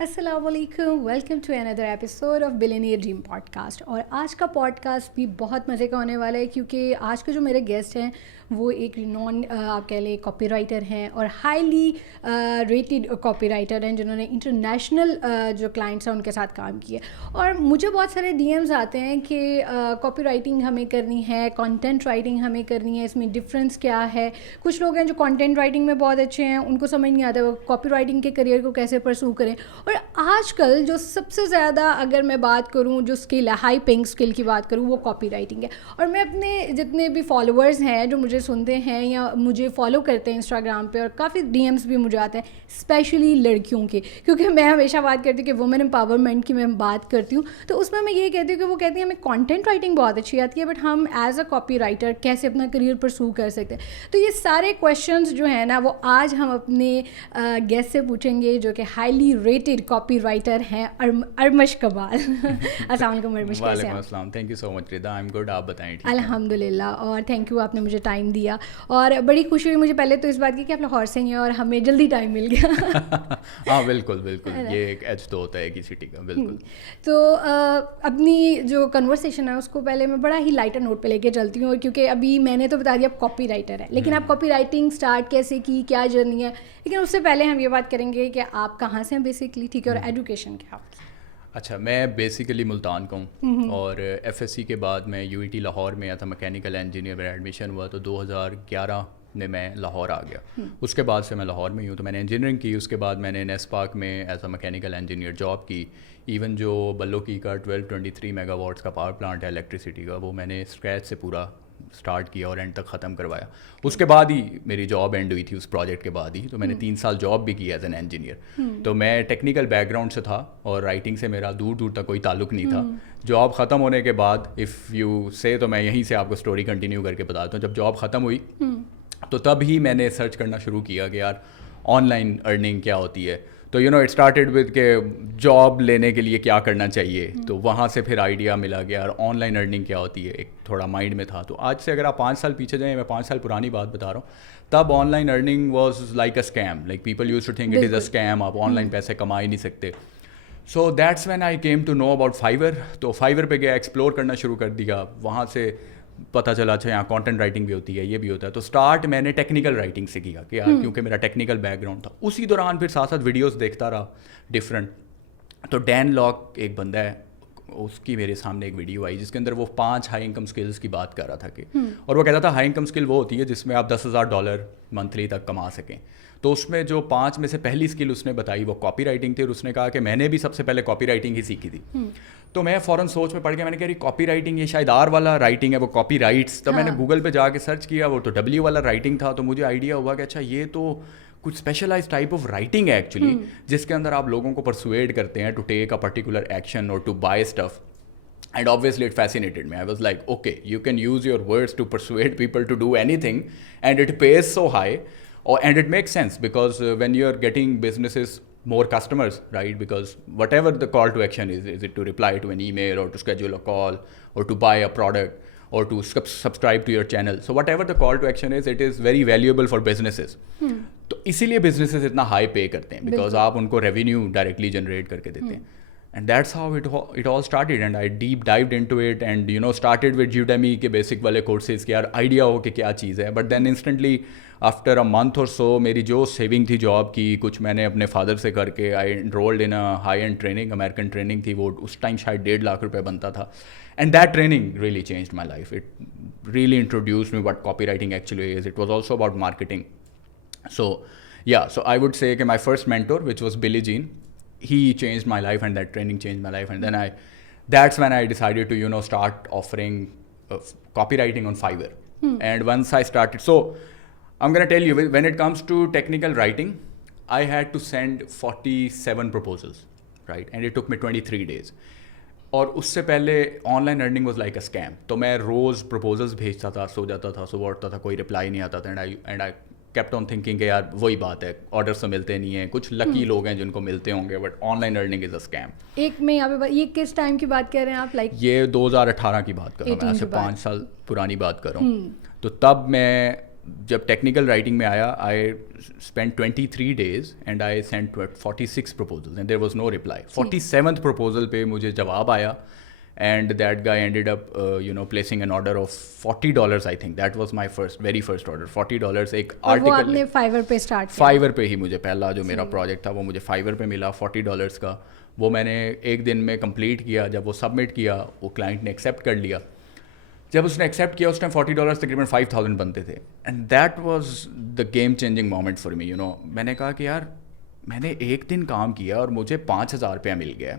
السلام علیکم، welcome to another episode of Billionaire Dream Podcast. اور آج کا پوڈ کاسٹ بھی بہت مزے کا ہونے والا ہے کیونکہ آج کے جو میرے گیسٹ ہیں وہ ایک رینون آپ کہہ لیں کاپی رائٹر ہیں اور ہائیلی ریٹڈ کاپی رائٹر ہیں جنہوں نے انٹرنیشنل جو کلائنٹس ہیں ان کے ساتھ کام کیا. اور مجھے بہت سارے ڈی ایمز آتے ہیں کہ کاپی رائٹنگ ہمیں کرنی ہے، کانٹینٹ رائٹنگ ہمیں کرنی ہے، اس میں ڈفرینس کیا ہے. کچھ لوگ ہیں جو کانٹینٹ رائٹنگ میں بہت اچھے ہیں، ان کو سمجھ نہیں آتا وہ کاپی رائٹنگ کے کریئر کو کیسے پرسو کریں. اور آج کل جو سب سے زیادہ اگر میں بات کروں جو اسکل ہے، ہائی پینگ اسکل کی بات کروں، وہ کاپی رائٹنگ ہے. اور میں اپنے جتنے بھی فالوورز ہیں جو مجھے سنتے ہیں یا مجھے فالو کرتے ہیں انسٹاگرام پہ، اور کافی ڈی ایمس بھی مجھے آتے ہیں اسپیشلی لڑکیوں کے، کیونکہ میں ہمیشہ بات کرتی ہوں کہ وومن امپاورمنٹ کی میں بات کرتی ہوں. تو اس میں یہ کہتی ہوں کہ وہ کہتی ہیں ہمیں کانٹینٹ رائٹنگ بہت اچھی آتی ہے، بٹ ہم ایز اے کاپی رائٹر کیسے اپنا کریئر پرسو کر سکتے ہیں. تو یہ سارے کویشچنز جو ہیں نا وہ آج ہم اپنے گیسٹ سے پوچھیں گے جو کہ ہائیلی ریٹڈ کاپی رائٹر ہیں، ارمش کمال. السلام علیکم ارمش، کیسے ہیں؟ وعلیکم السلام. Thank you so much Rida. I am good. آپ بتائیں. الحمد للہ. اور تھینک یو آپ نے مجھے ٹائم دیا، اور بڑی خوشی ہوئی مجھے پہلے تو اس بات کی کہ آپ لاہور سے ہیں اور ہمیں جلدی ٹائم مل گیا. ہاں بالکل بالکل، یہ ایک ایج تو ہوتا ہے ایک ہی سٹی کا. بالکل. تو اپنی جو کنورسیشن ہے اس کو پہلے میں بڑا ہی لائٹر نوٹ پہ لے کے چلتی ہوں، کیونکہ ابھی میں نے تو بتا دیا آپ کاپی رائٹر ہے، لیکن آپ کاپی رائٹنگ اسٹارٹ کیسے کی، کیا جرنی ہے. لیکن اس سے پہلے ہم یہ بات کریں گے کہ آپ کہاں سے ہیں بیسکلی، ٹھیک ہے، اور ایجوکیشن کیا آپ کی. اچھا، میں بیسیکلی ملتان کا ہوں، اور ایف ایس سی کے بعد میں یو ای ٹی لاہور میں آیا تھا، میکینیکل انجینئر میں ایڈمیشن ہوا تو 2011 میں لاہور آ گیا. اس کے بعد سے میں لاہور میں ہی ہوں. تو میں نے انجینئرنگ کی، اس کے بعد میں نے نیس پاک میں as a mechanical engineer job کی. ایون جو بلو کی کا 1223 میگا واٹس کا پاور پلانٹ ہے الیکٹریسٹی کا، وہ میں نے اسکریچ سے پورا اسٹارٹ کیا اور اینڈ تک ختم کروایا. اس کے بعد ہی میری جاب اینڈ ہوئی تھی اس پروجیکٹ کے بعد ہی. تو میں نے 3 سال جاب بھی کی ایز این انجینئر. تو میں ٹیکنیکل بیک گراؤنڈ سے تھا اور رائٹنگ سے میرا دور دور تک کوئی تعلق نہیں تھا. جاب ختم ہونے کے بعد اف یو سے تو میں یہیں سے آپ کو اسٹوری کنٹینیو کر کے بتاتا ہوں. جب جاب ختم ہوئی تو تب ہی میں نے سرچ کرنا شروع کیا کہ یار آن لائن ارننگ کیا ہوتی ہے. تو اٹ اسٹارٹیڈ ود کہ جاب لینے کے لیے کیا کرنا چاہیے. تو وہاں سے پھر آئیڈیا ملا کہ یار آن لائن ارننگ کیا ہوتی ہے، ایک تھوڑا مائنڈ میں تھا. تو آج سے اگر آپ 5 سال پیچھے جائیں، میں 5 سال پرانی بات بتا رہا ہوں، تب online earning was like a scam. Like people use to think it is a scam, آپ آن لائن پیسے کما ہی نہیں سکتے. So that's when I came to know about Fiverr. تو فائیور پہ گیا، ایکسپلور کرنا شروع کر دیا. وہاں سے پتہ چلا اچھا یہاں کانٹینٹ رائٹنگ بھی ہوتی ہے، یہ بھی ہوتا ہے. تو اسٹارٹ میں نے ٹیکنیکل رائٹنگ سے کیا کہ یار کیونکہ میرا ٹیکنیکل بیک گراؤنڈ تھا. اسی دوران پھر ساتھ ساتھ ویڈیوز دیکھتا رہا ڈفرینٹ. تو ڈین لاک ایک بندہ ہے، اس کی میرے سامنے ایک ویڈیو آئی جس کے اندر وہ 5 ہائی انکم اسکلس کی بات کر رہا تھا کہ اور وہ کہتا تھا ہائی انکم اسکل وہ ہوتی ہے جس میں آپ $10,000 منتھلی تک کما سکیں. تو اس میں جو 5 میں سے پہلی اسکل اس نے بتائی وہ کاپی رائٹنگ تھی. اور اس نے کہا کہ میں نے بھی سب سے پہلے کاپی رائٹنگ ہی سیکھی تھی. تو میں فوراً سوچ میں پڑ گیا. میں نے کہا کاپی رائٹنگ یہ شاید آر والا رائٹنگ ہے، وہ کاپی رائٹس. تو میں نے گوگل پہ جا کے سرچ کیا، وہ تو ڈبلیو والا رائٹنگ تھا. تو مجھے آئیڈیا ہوا کہ اچھا یہ تو کچھ اسپیشلائز ٹائپ آف رائٹنگ ہے ایکچولی، جس کے اندر آپ لوگوں کو پرسویڈ کرتے ہیں to take a particular action اور to buy stuff. And obviously it fascinated me. I was like, okay, you can use your words to persuade people to do anything and it pays so high. And it makes sense because when you're getting businesses more customers, right? Because whatever the call to action is it to reply to an email or to schedule a call or to buy a product or to subscribe to your channel. So whatever the call to action is, it is very valuable for businesses. تو اسی لیے businesses اتنا high pay کرتے ہیں because آپ ان کو revenue directly generate کر کے دیتے ہیں. And that's how it all started, and I deep dived into it and started with Udemy کے basic والے courses کہ یار آئیڈیا ہو کہ کیا چیز ہے. But then instantly after a month or so میری جو سیونگ تھی جاب کی کچھ میں نے اپنے فادر سے کر کے I enrolled in a high end training, American training تھی. وہ اس ٹائم شاید $1.5 lakh بنتا تھا. And that training really changed my life. It really introduced me what copywriting actually is. It was also about marketing. So yeah, so I would say کہ my first mentor, which was Billy Jean, he changed my life and that training changed my life. And then that's when I decided to start offering copywriting on Fiverr. And once I started, so I'm going to tell you, when it comes to technical writing, I had to send 47 proposals, right? And it took me 23 days. اور اس سے پہلے on line earning was like a scheme. تو میں روز پروپوزلس بھیجتا تھا، سو جاتا تھا، صبح اٹھتا تھا، کوئی رپلائی نہیں آتا تھا. And I kept on thinking کہ یار وہی بات ہے، آرڈرس تو ملتے نہیں ہیں. کچھ لکی لوگ ہیں جن کو ملتے ہوں گے، but on line earning is a scheme. ایک میں یہاں پہ یہ کس ٹائم کی بات کر رہے ہیں آپ؟ لائک یہ 2018 کی بات کر رہا ہوں، میں ایسے 5 سال پرانی بات کر رہا ہوں. تو تب میں جب ٹیکنیکل رائٹنگ میں آیا, I spend 23 days and I send 46 proposals and there was no reply. 47th proposal پہ مجھے جواب آیا, and that guy ended up placing an order of $40. I think that was my very first order. $40 ایک article. وہ آپ نے Fiverr پہ start کیا؟ Fiverr پہ ہی مجھے پہلا جو میرا پروجیکٹ تھا وہ مجھے Fiverr پہ ملا $40 کا. وہ میں نے ایک دن میں کمپلیٹ کیا. جب وہ سبمٹ کیا وہ کلائنٹ نے ایکسیپٹ کر لیا. جب اس نے ایکسیپٹ کیا اس ٹائم $40 تقریباً 5,000 بنتے تھے. And that was the game changing moment for me. میں نے کہا کہ یار میں نے ایک دن کام کیا اور مجھے $5,000 مل گیا,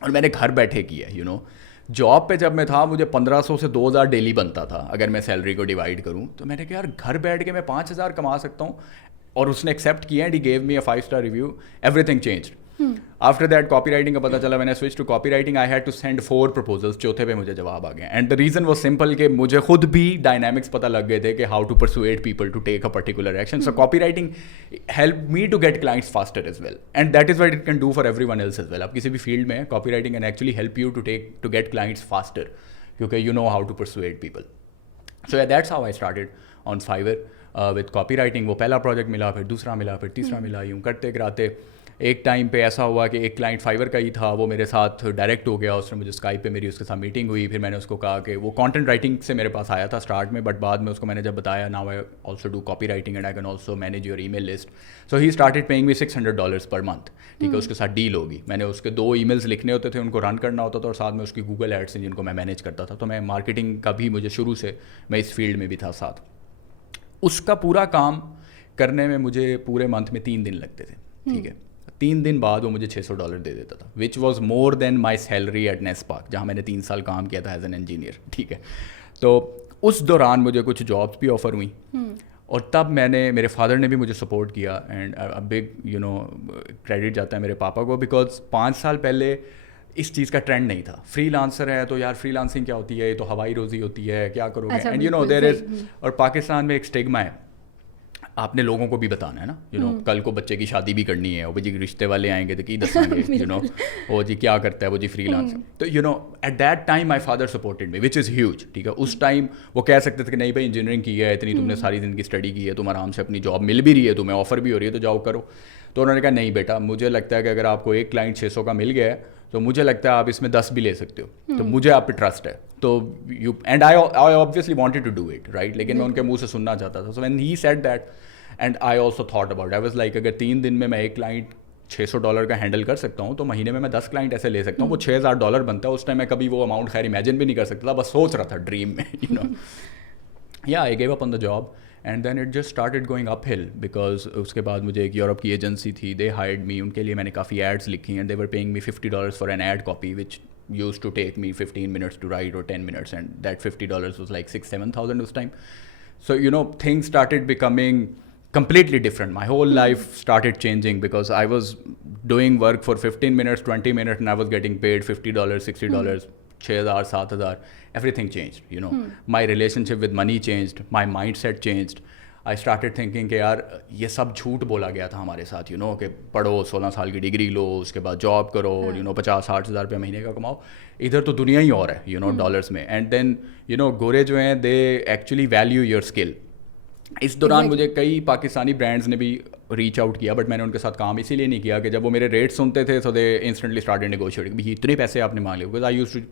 اور میں نے گھر بیٹھے کیا. جاب پہ جب میں تھا مجھے 1,500 سے 2,000 ڈیلی بنتا تھا اگر میں سیلری کو ڈیوائڈ کروں. تو میں نے کہا یار گھر بیٹھ کے میں 5,000 کما سکتا ہوں, اور اس نے ایکسیپٹ کیا and he gave me a 5-star review. Everything changed. After that copywriting کا پتہ چلا, میں نے switch to copywriting. I had to send 4 proposals. چوتھے پہ مجھے جواب آ گیا. And the reason was simple کہ مجھے خود بھی ڈائنامکس پتہ لگ گئے تھے کہ how to persuade people to take a particular action. So copy writing help me to get clients faster as well, and that is what it can do for every one else as well. آپ کسی بھی field میں copy writing can actually help you to get clients faster, کیونکہ you know how to persuade people. So that's how I started on Fiverr with copy writing. وہ پہلا project ملا, پھر دوسرا ملا, پھر تیسرا ملا. یوں کرتے کراتے ایک ٹائم پہ ایسا ہوا کہ ایک کلائنٹ Fiverr کا ہی تھا, وہ میرے ساتھ ڈائریکٹ ہو گیا. اس نے مجھے اسکائپ پہ میری اس کے ساتھ میٹنگ ہوئی. پھر میں نے اس کو کہا کہ وہ کانٹینٹ رائٹنگ سے میرے پاس آیا تھا اسٹارٹ میں, بٹ بعد میں اس کو میں نے جب بتایا now I also do copywriting and I can also manage your email list. So he started paying me $600 per month. ٹھیک ہے, اس کے ساتھ ڈیل ہوگی. میں نے اس کے 2 ای میلس لکھنے ہوتے تھے, ان کو رن کرنا ہوتا تھا, اور ساتھ میں اس کی گوگل ایڈس ہیں جن کو میں مینیج کرتا تھا. تو میں مارکیٹنگ کا بھی مجھے شروع سے میں اس فیلڈ میں بھی تھا ساتھ. اس کا پورا کام کرنے میں مجھے پورے منتھ میں 3 دن لگتے تھے. ٹھیک ہے, 3 دن بعد وہ مجھے $600 دے دیتا تھا, which was more than my salary at NESPAK, جہاں میں نے 3 سال کام کیا تھا ایز این انجینئر. ٹھیک ہے, تو اس دوران مجھے کچھ جابس بھی آفر ہوئیں, اور تب میں نے, میرے فادر نے بھی مجھے سپورٹ کیا. اینڈ بگ کریڈٹ جاتا ہے میرے پاپا کو, بیکاز 5 سال پہلے اس چیز کا ٹرینڈ نہیں تھا. فری لانسر ہے تو یار فری لانسنگ کیا ہوتی ہے, یہ تو ہوائی روزی ہوتی ہے, کیا کرو گے. اینڈ دیر از, اور پاکستان میں ایک اسٹگما ہے, آپ نے لوگوں کو بھی بتانا ہے نا, کل کو بچے کی شادی بھی کرنی ہے, وہ جی رشتے والے آئیں گے تو کی دسیں گے, وہ جی کیا کرتا ہے, وہ جی فری لانسر. تو at that time my father supported me, which is huge. ٹھیک ہے, اس ٹائم وہ کہہ سکتے تھے کہ نہیں بھائی انجینئرنگ کی ہے, اتنی تم نے ساری زندگی اسٹڈی کی ہے, تم آرام سے اپنی جاب مل بھی رہی ہے, تمہیں آفر بھی ہو رہی ہے, تو جاؤ کرو. تو انہوں نے کہا نہیں بیٹا, مجھے لگتا ہے کہ اگر آپ کو ایک کلائنٹ 600 کا مل گیا ہے تو مجھے لگتا ہے آپ اس میں 10 بھی لے سکتے ہو, تو مجھے آپ پہ ٹرسٹ ہے. تو and I obviously wanted to do it right, لیکن میں ان کے منہ سے سننا چاہتا تھا. So when he said that, and I also thought about, I was like اگر 3 دن میں ایک کلائنٹ $600 کا ہینڈل کر سکتا ہوں, تو مہینے میں 10 کلائنٹ ایسے لے سکتا ہوں, وہ $6,000 بنتا ہے. اس ٹائم میں کبھی وہ اماؤنٹ خیر امیجن بھی نہیں کر سکتا تھا, بس سوچ رہا تھا ڈریم میں. Yeah I gave up on the job, and then it just started going uphill, because اس کے بعد مجھے ایک یورپ کی ایجنسی تھی, دے ہائرڈ می. ان کے لیے میں نے کافی ایڈس لکھی, and they were paying me $50 for an ad copy, which used to take me 15 minutes to write or 10 minutes, and that $50 was like 6,000-7,000 us time. So things started becoming completely different. My whole life started changing because I was doing work for 15 minutes, 20 minutes, and I was getting paid $50, $60, $6,000, $7,000. Everything changed, My relationship with money changed, my mindset changed. I started thinking کہ یار یہ سب جھوٹ بولا گیا تھا ہمارے ساتھ, کہ پڑھو 16 سال کی ڈگری لو, اس کے بعد جاب کرو, 50-60 ہزار روپے مہینے کا کماؤ. ادھر تو دنیا ہی اور ہے, ڈالرس میں. اینڈ دین گورے جو ہیں they actually value your skill. اس دوران مجھے کئی پاکستانی برانڈز نے بھی ریچ آؤٹ کیا, بٹ میں نے ان کے ساتھ کام اسی لیے نہیں کیا کہ جب وہ میرے ریٹ سنتے تھے, so they instantly started negotiating, اتنے پیسے آپ نے مانگ لیے, because I used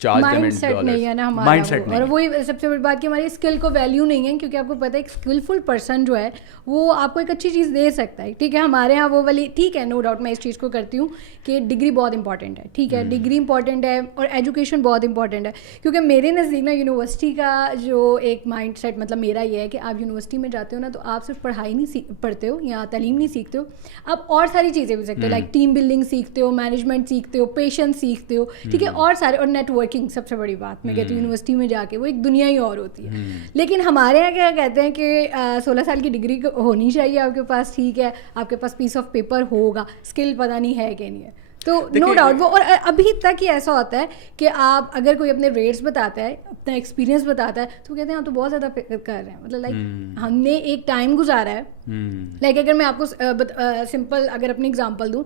to mindset نہیں ہے نا ہمارا, اور وہی سب سے بڑی بات کہ ہماری اسکل کو ویلیو نہیں ہے, کیونکہ آپ کو پتہ ہے ایک اسکلفل پرسن جو ہے وہ آپ کو ایک اچھی چیز دے سکتا ہے. ٹھیک ہے, ہمارے یہاں وہ والی, ٹھیک ہے, نو ڈاؤٹ میں اس چیز کو کرتی ہوں کہ ڈگری بہت امپورٹنٹ ہے. ٹھیک ہے, ڈگری امپورٹنٹ ہے, اور ایجوکیشن بہت امپورٹنٹ ہے, کیونکہ میرے نزدیک نا یونیورسٹی کا جو ایک مائنڈ سیٹ, مطلب میرا یہ ہے کہ آپ یونیورسٹی میں جاتے ہو نا, تو آپ صرف پڑھائی نہیں پڑھتے ہو یا تعلیم نہیں سیکھتے ہو, آپ اور ساری چیزیں بھی سیکھتے ہو, لائک ٹیم بلڈنگ سیکھتے ہو, مینجمنٹ سیکھتے ہو, پیشنس سیکھتے ہو. ٹھیک ہے, اور سارے, اور نیٹ ورکنگ سب سے بڑی بات میں کہتی ہوں, یونیورسٹی میں جا کے وہ ایک دنیا ہی اور ہوتی ہے. لیکن ہمارے یہاں کیا کہتے ہیں کہ 16 سال کی ڈگری ہونی چاہیے آپ کے پاس, ٹھیک ہے, آپ کے پاس پیس آف پیپر ہوگا, اسکل پتہ نہیں ہے کہ نہیں ہے. تو نو ڈاؤٹ وہ, اور ابھی تک ہی ایسا ہوتا ہے کہ آپ اگر کوئی اپنے ریٹس بتاتا ہے, اپنا ایکسپیرینس بتاتا ہے, تو کہتے ہیں ہم تو بہت زیادہ کر رہے ہیں, مطلب لائک ہم نے ایک ٹائم گزارا ہے. لائک اگر میں آپ کو سمپل اگر اپنی اگزامپل دوں,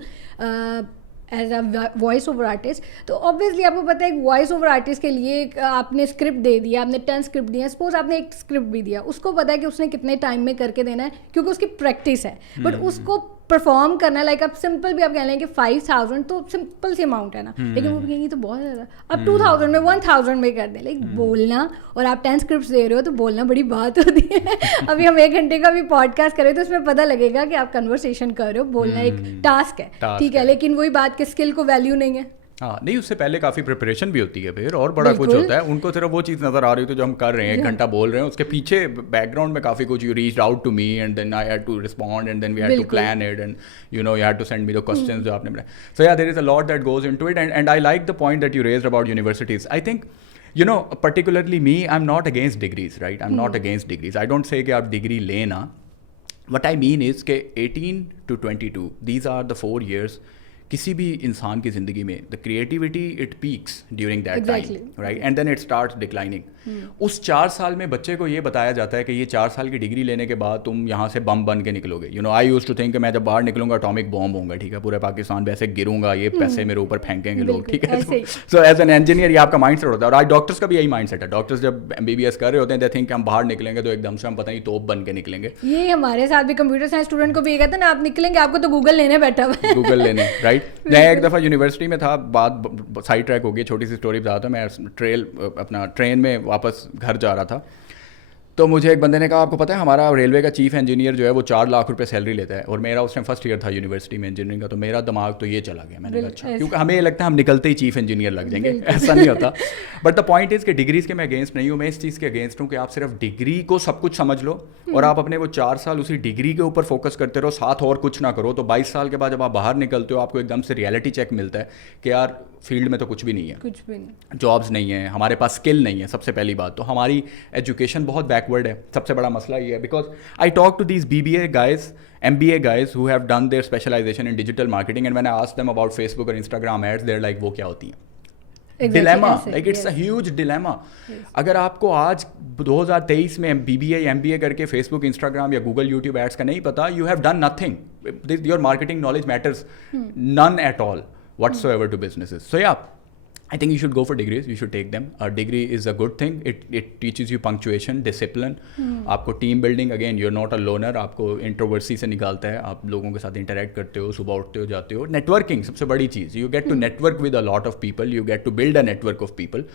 as a voice over artist. تو آبویسلی آپ کو پتہ ہے ایک وائس اوور آرٹسٹ کے لیے آپ نے اسکرپٹ دے دیا, آپ نے 10 اسکرپٹ دیا, سپوز آپ نے ایک اسکرپٹ بھی دیا, اس کو پتا ہے کہ اس نے کتنے ٹائم میں کر کے دینا ہے کیونکہ اس کی پریکٹس ہے, بٹ اس کو پرفارم کرنا ہے. لائک اب سمپل بھی آپ کہہ لیں کہ 5000 تو سمپل سی اماؤنٹ ہے نا, لیکن وہ کہیں گے تو بہت زیادہ, اب 2000 میں 1000 میں کر دیں. لائک بولنا, اور آپ 10 اسکرپٹس دے رہے ہو تو بولنا بڑی بات ہوتی ہے. ابھی ہم 1 گھنٹے کا بھی پوڈ کاسٹ کریں تو اس میں پتہ لگے گا کہ آپ کنورسیشن کر رہے ہو, بولنا ایک ٹاسک ہے, ٹھیک ہے, لیکن وہی بات کہ اسکل کو ویلیو نہیں ہے. ہاں نہیں, اس سے پہلے کافی پریپریشن بھی ہوتی ہے پھر, اور بڑا کچھ ہوتا ہے. ان کو صرف وہ چیز نظر آ رہی ہوتی ہے جو ہم کر رہے ہیں, 1 گھنٹہ بول رہے ہیں, اس کے پیچھے بیک گراؤنڈ میں کافی کچھ. You reach out to me and then I had to respond and then we had to plan it and you know you had to send me the questions جو آپ نے بنائے. So yeah there is a lot that goes into it, and I like the point that you raised about universities. I think you know particularly me, I'm not against degrees, right? I'm not against degrees. I don't say کہ آپ degree لیں نا. what I mean is کہ 18 to 22 these are the 4 years کسی بھی انسان کی زندگی میں the creativity it peaks during that time, right? and then it starts declining. اس 4 سال میں بچے کو یہ بتایا جاتا ہے کہ یہ 4 سال کی ڈگری لینے کے بعد تم یہاں سے بم بن کے نکلو گے. You know I used to think کہ میں جب باہر نکلوں گا اٹامک بوم ہوں گا, ٹھیک ہے, پورے پاکستان ویسے گروں گا, یہ پیسے میرے اوپر پھینکیں گے لوگ, ٹھیک ہے. سو ایز این انجینئر یہ آپ کا مائنڈ سیٹ ہوتا ہے, اور آج ڈاکٹرس کا بھی یہی مائنڈ سیٹ ہے. ڈاکٹرس جب MBBS کر رہے ہوتے ہیں دے تھنک کہ ہم باہر نکلیں گے تو ایک دم سے ہم پتہ نہیں توپ بن کے نکلیں گے. یہ ہمارے ساتھ بھی کمپیوٹر سائنس اسٹوڈنٹ کو بھی یہ کہتے ہیں نا, آپ نکلیں گے آپ کو تو گوگل لینے بیٹھا ہوا ہے, گوگل لینے, رائٹ. میں ایک دفعہ یونیورسٹی میں تھا, بات سائڈ ٹریک ہو گئی, چھوٹی سی اسٹوری بتا دوں. میں اپنا ٹرین میں واپس گھر جا رہا تھا, تو مجھے ایک بندے نے کہا آپ کو پتہ ہے ہمارا ریلوے کا چیف انجینئر جو ہے وہ 4 لاکھ روپے سیلری لیتا ہے, اور میرا اس ٹائم فرسٹ ایئر تھا یونیورسٹی میں انجینئرنگ کا. تو میرا دماغ تو یہ چلا گیا, میں نے کہا اچھا, کیونکہ ہمیں یہ لگتا ہے ہم نکلتے ہی چیف انجینئر لگ جائیں گے, ایسا نہیں ہوتا. بٹ دا پوائنٹ از کہ ڈگریز کے میں اگینسٹ نہیں ہوں, میں اس چیز کے اگینسٹ ہوں کہ آپ صرف ڈگری کو سب کچھ سمجھ لو اور آپ اپنے وہ 4 سال اسی ڈگری کے اوپر فوکس کرتے رہو, ساتھ اور کچھ نہ کرو. تو 22 سال کے بعد جب آپ باہر نکلتے ہو آپ کو ایک دم سے ریئلٹی چیک ملتا ہے کہ یار فیلڈ میں تو کچھ بھی نہیں ہے, کچھ بھی نہیں, جابس نہیں ہیں, ہمارے پاس اسکل نہیں ہے. سب سے پہلی بات تو ہماری ایجوکیشن بہت بیکورڈ ہے, سب سے بڑا مسئلہ یہ ہے. Because I talk to these BBA guys, MBA guys who have done their specialization in digital marketing, and when I asked them about Facebook or Instagram ads, they're like وہ کیا ہوتی ہیں. Dilemma, like it's a huge dilemma. اگر آپ کو آج 2023 میں BBA MBA کر کے فیس بک, انسٹاگرام یا گوگل یوٹیوب ایڈس کا نہیں پتا, you have done nothing. Your marketing knowledge matters none at all whatsoever to businesses. So yeah, I think you should go for degrees, you should take them. A degree is a good thing, it teaches you punctuation, discipline, آپ کو team building, again you're not a loner, آپ کو انٹروورسی سے نکالتا ہے, آپ لوگوں کے ساتھ انٹریکٹ کرتے ہو, صبح اٹھتے ہو جاتے ہو. نیٹورکنگ سب سے بڑی چیز, you get to network with a lot of people, you get to build a network of people,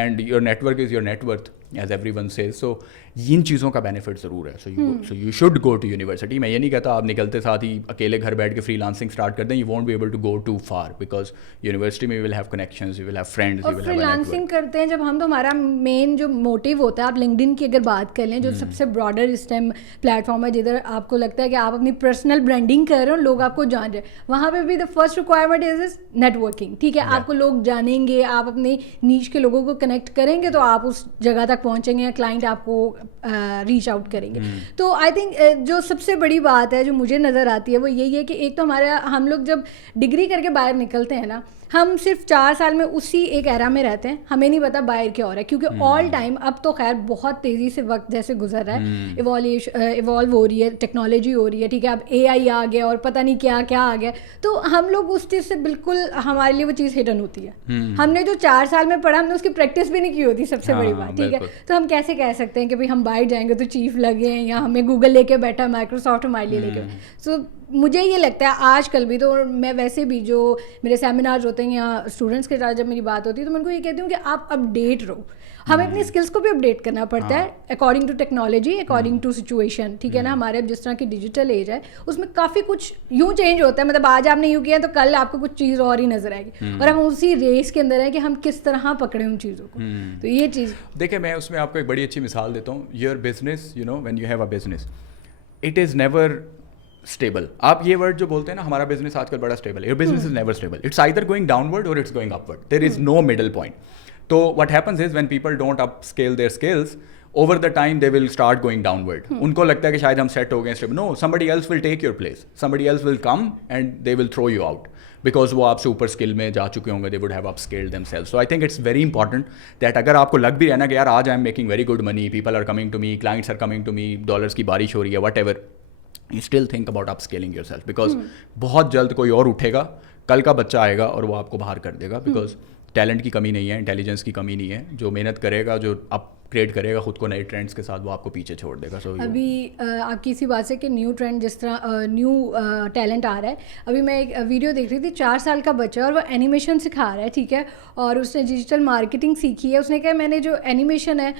and your network is your net worth as everyone says. So ان چیزوں کا بینیفٹ ضرور ہے. So you should go to university. میں یہ نہیں کہتا آپ نکلتے ساتھ ہی اکیلے گھر بیٹھ کے فری لانسنگ اسٹارٹ کر دیں, you won't be able to go too far because university میں you will have connections, you will have friends, you will have a network. اور فری لانسنگ کرتے ہیں جب ہم, تو ہمارا مین جو موٹیو ہوتا ہے, آپ LinkedIn کی اگر بات کر لیں جو سب سے براڈر اس ٹائم پلیٹ فارم ہے جدھر آپ کو لگتا ہے کہ آپ اپنی پرسنل برانڈنگ کر رہے ہو, لوگ آپ کو جان رہے ہیں, وہاں پہ بھی the first requirement is networking, ٹھیک ہے. آپ کو لوگ جانیں گے, آپ اپنے نیچ کے لوگوں کو کنیکٹ کریں گے تو آپ اس جگہ تک پہنچیں گے, کلائنٹ آپ کو ریچ آؤٹ کریں گے. تو آئی تھنک جو سب سے بڑی بات ہے جو مجھے نظر آتی ہے وہ یہی ہے کہ ایک تو ہم لوگ جب ڈگری کر کے باہر نکلتے ہیں نا, ہم صرف 4 سال میں اسی ایک ایرا میں رہتے ہیں, ہمیں نہیں پتا باہر کیا ہو رہا ہے, کیونکہ آل ٹائم اب تو خیر بہت تیزی سے وقت جیسے گزر رہا ہے, ایوالو ہو رہی ہے, ٹیکنالوجی ہو رہی ہے, ٹھیک ہے, اب AI آ گیا اور پتہ نہیں کیا کیا آ گیا. تو ہم لوگ اس چیز سے بالکل, ہمارے لیے وہ چیز ہڈن ہوتی ہے. ہم نے جو 4 سال میں پڑھا ہم نے اس کی پریکٹس بھی نہیں کی ہوتی, سب سے بڑی بات, ٹھیک ہے. تو ہم کیسے کہہ سکتے ہیں کہ بھائی ہم باہر جائیں گے تو چیف لگے ہیں, یا ہمیں گوگل لے کے بیٹھا, مائکروسافٹ ہمارے لیے لے کے. سو مجھے یہ لگتا ہے آج کل بھی, تو میں ویسے بھی جو میرے سیمینارز ہوتے ہیں یا اسٹوڈنٹس کے ساتھ جب میری بات ہوتی ہے تو میں ان کو یہ کہتی ہوں کہ آپ اپڈیٹ رہو. ہمیں اپنی اسکلس کو بھی اپڈیٹ کرنا پڑتا ہے according to technology, according to situation, ٹھیک ہے نا. ہمارے اب جس طرح کی ڈیجیٹل ایج ہے اس میں کافی کچھ یوں چینج ہوتا ہے, مطلب آج آپ نے یوں کیا تو کل آپ کو کچھ چیز اور ہی نظر آئے گی, اور ہم اسی ریس کے اندر ہیں کہ ہم کس طرح پکڑیں ان چیزوں کو. تو یہ چیز دیکھیں, میں اس میں آپ کو ایک بڑی اچھی مثال دیتا ہوں. Your business, you know when you have a business, it is never stable. آپ یہ ورڈ جو بولتے ہیں نا, ہمارا بزنس آج کل بڑا اسٹیبل ہے. Your business is never stable, it's either going downward اور it's going upward, there is no middle point. تو what happens is when people don't upscale their skills, over the time they will start going downward. ان کو لگتا ہے کہ شاید ہم set ہو گئے. No, somebody else will take your place, somebody else will come and they will throw you out because وہ آپ سے اوپر اسکل میں جا چکے ہوں گے, they would have upscaled themselves. So I think it's very important that اگر آپ کو لگ بھی رہنا کہ یار آج I'm making very good money, people are coming to me, clients are coming to me, dollars کی بارش ہو رہی ہے, whatever, you still think about upscaling yourself because بہت جلد کوئی اور اٹھے گا, کل کا بچہ آئے گا اور وہ آپ کو باہر کر دے گا, بیکاز ٹیلنٹ کی کمی نہیں ہے, انٹیلیجنس کی کمی نہیں ہے. جو محنت کرے گا, جو اپ کریٹ کرے گا خود کو نئے ٹرینڈس کے ساتھ, وہ آپ کو پیچھے چھوڑ دے گا. ابھی آپ کی اسی بات سے کہ نیو ٹرینڈ جس طرح نیو ٹیلنٹ آ رہا ہے. ابھی میں ایک ویڈیو دیکھ رہی تھی, 4 سال کا بچہ اور وہ اینیمیشن سکھا رہا ہے, ٹھیک ہے, اور اس نے ڈیجیٹل مارکیٹنگ سیکھی ہے. اس نے کہا میں نے جو اینیمیشن ہے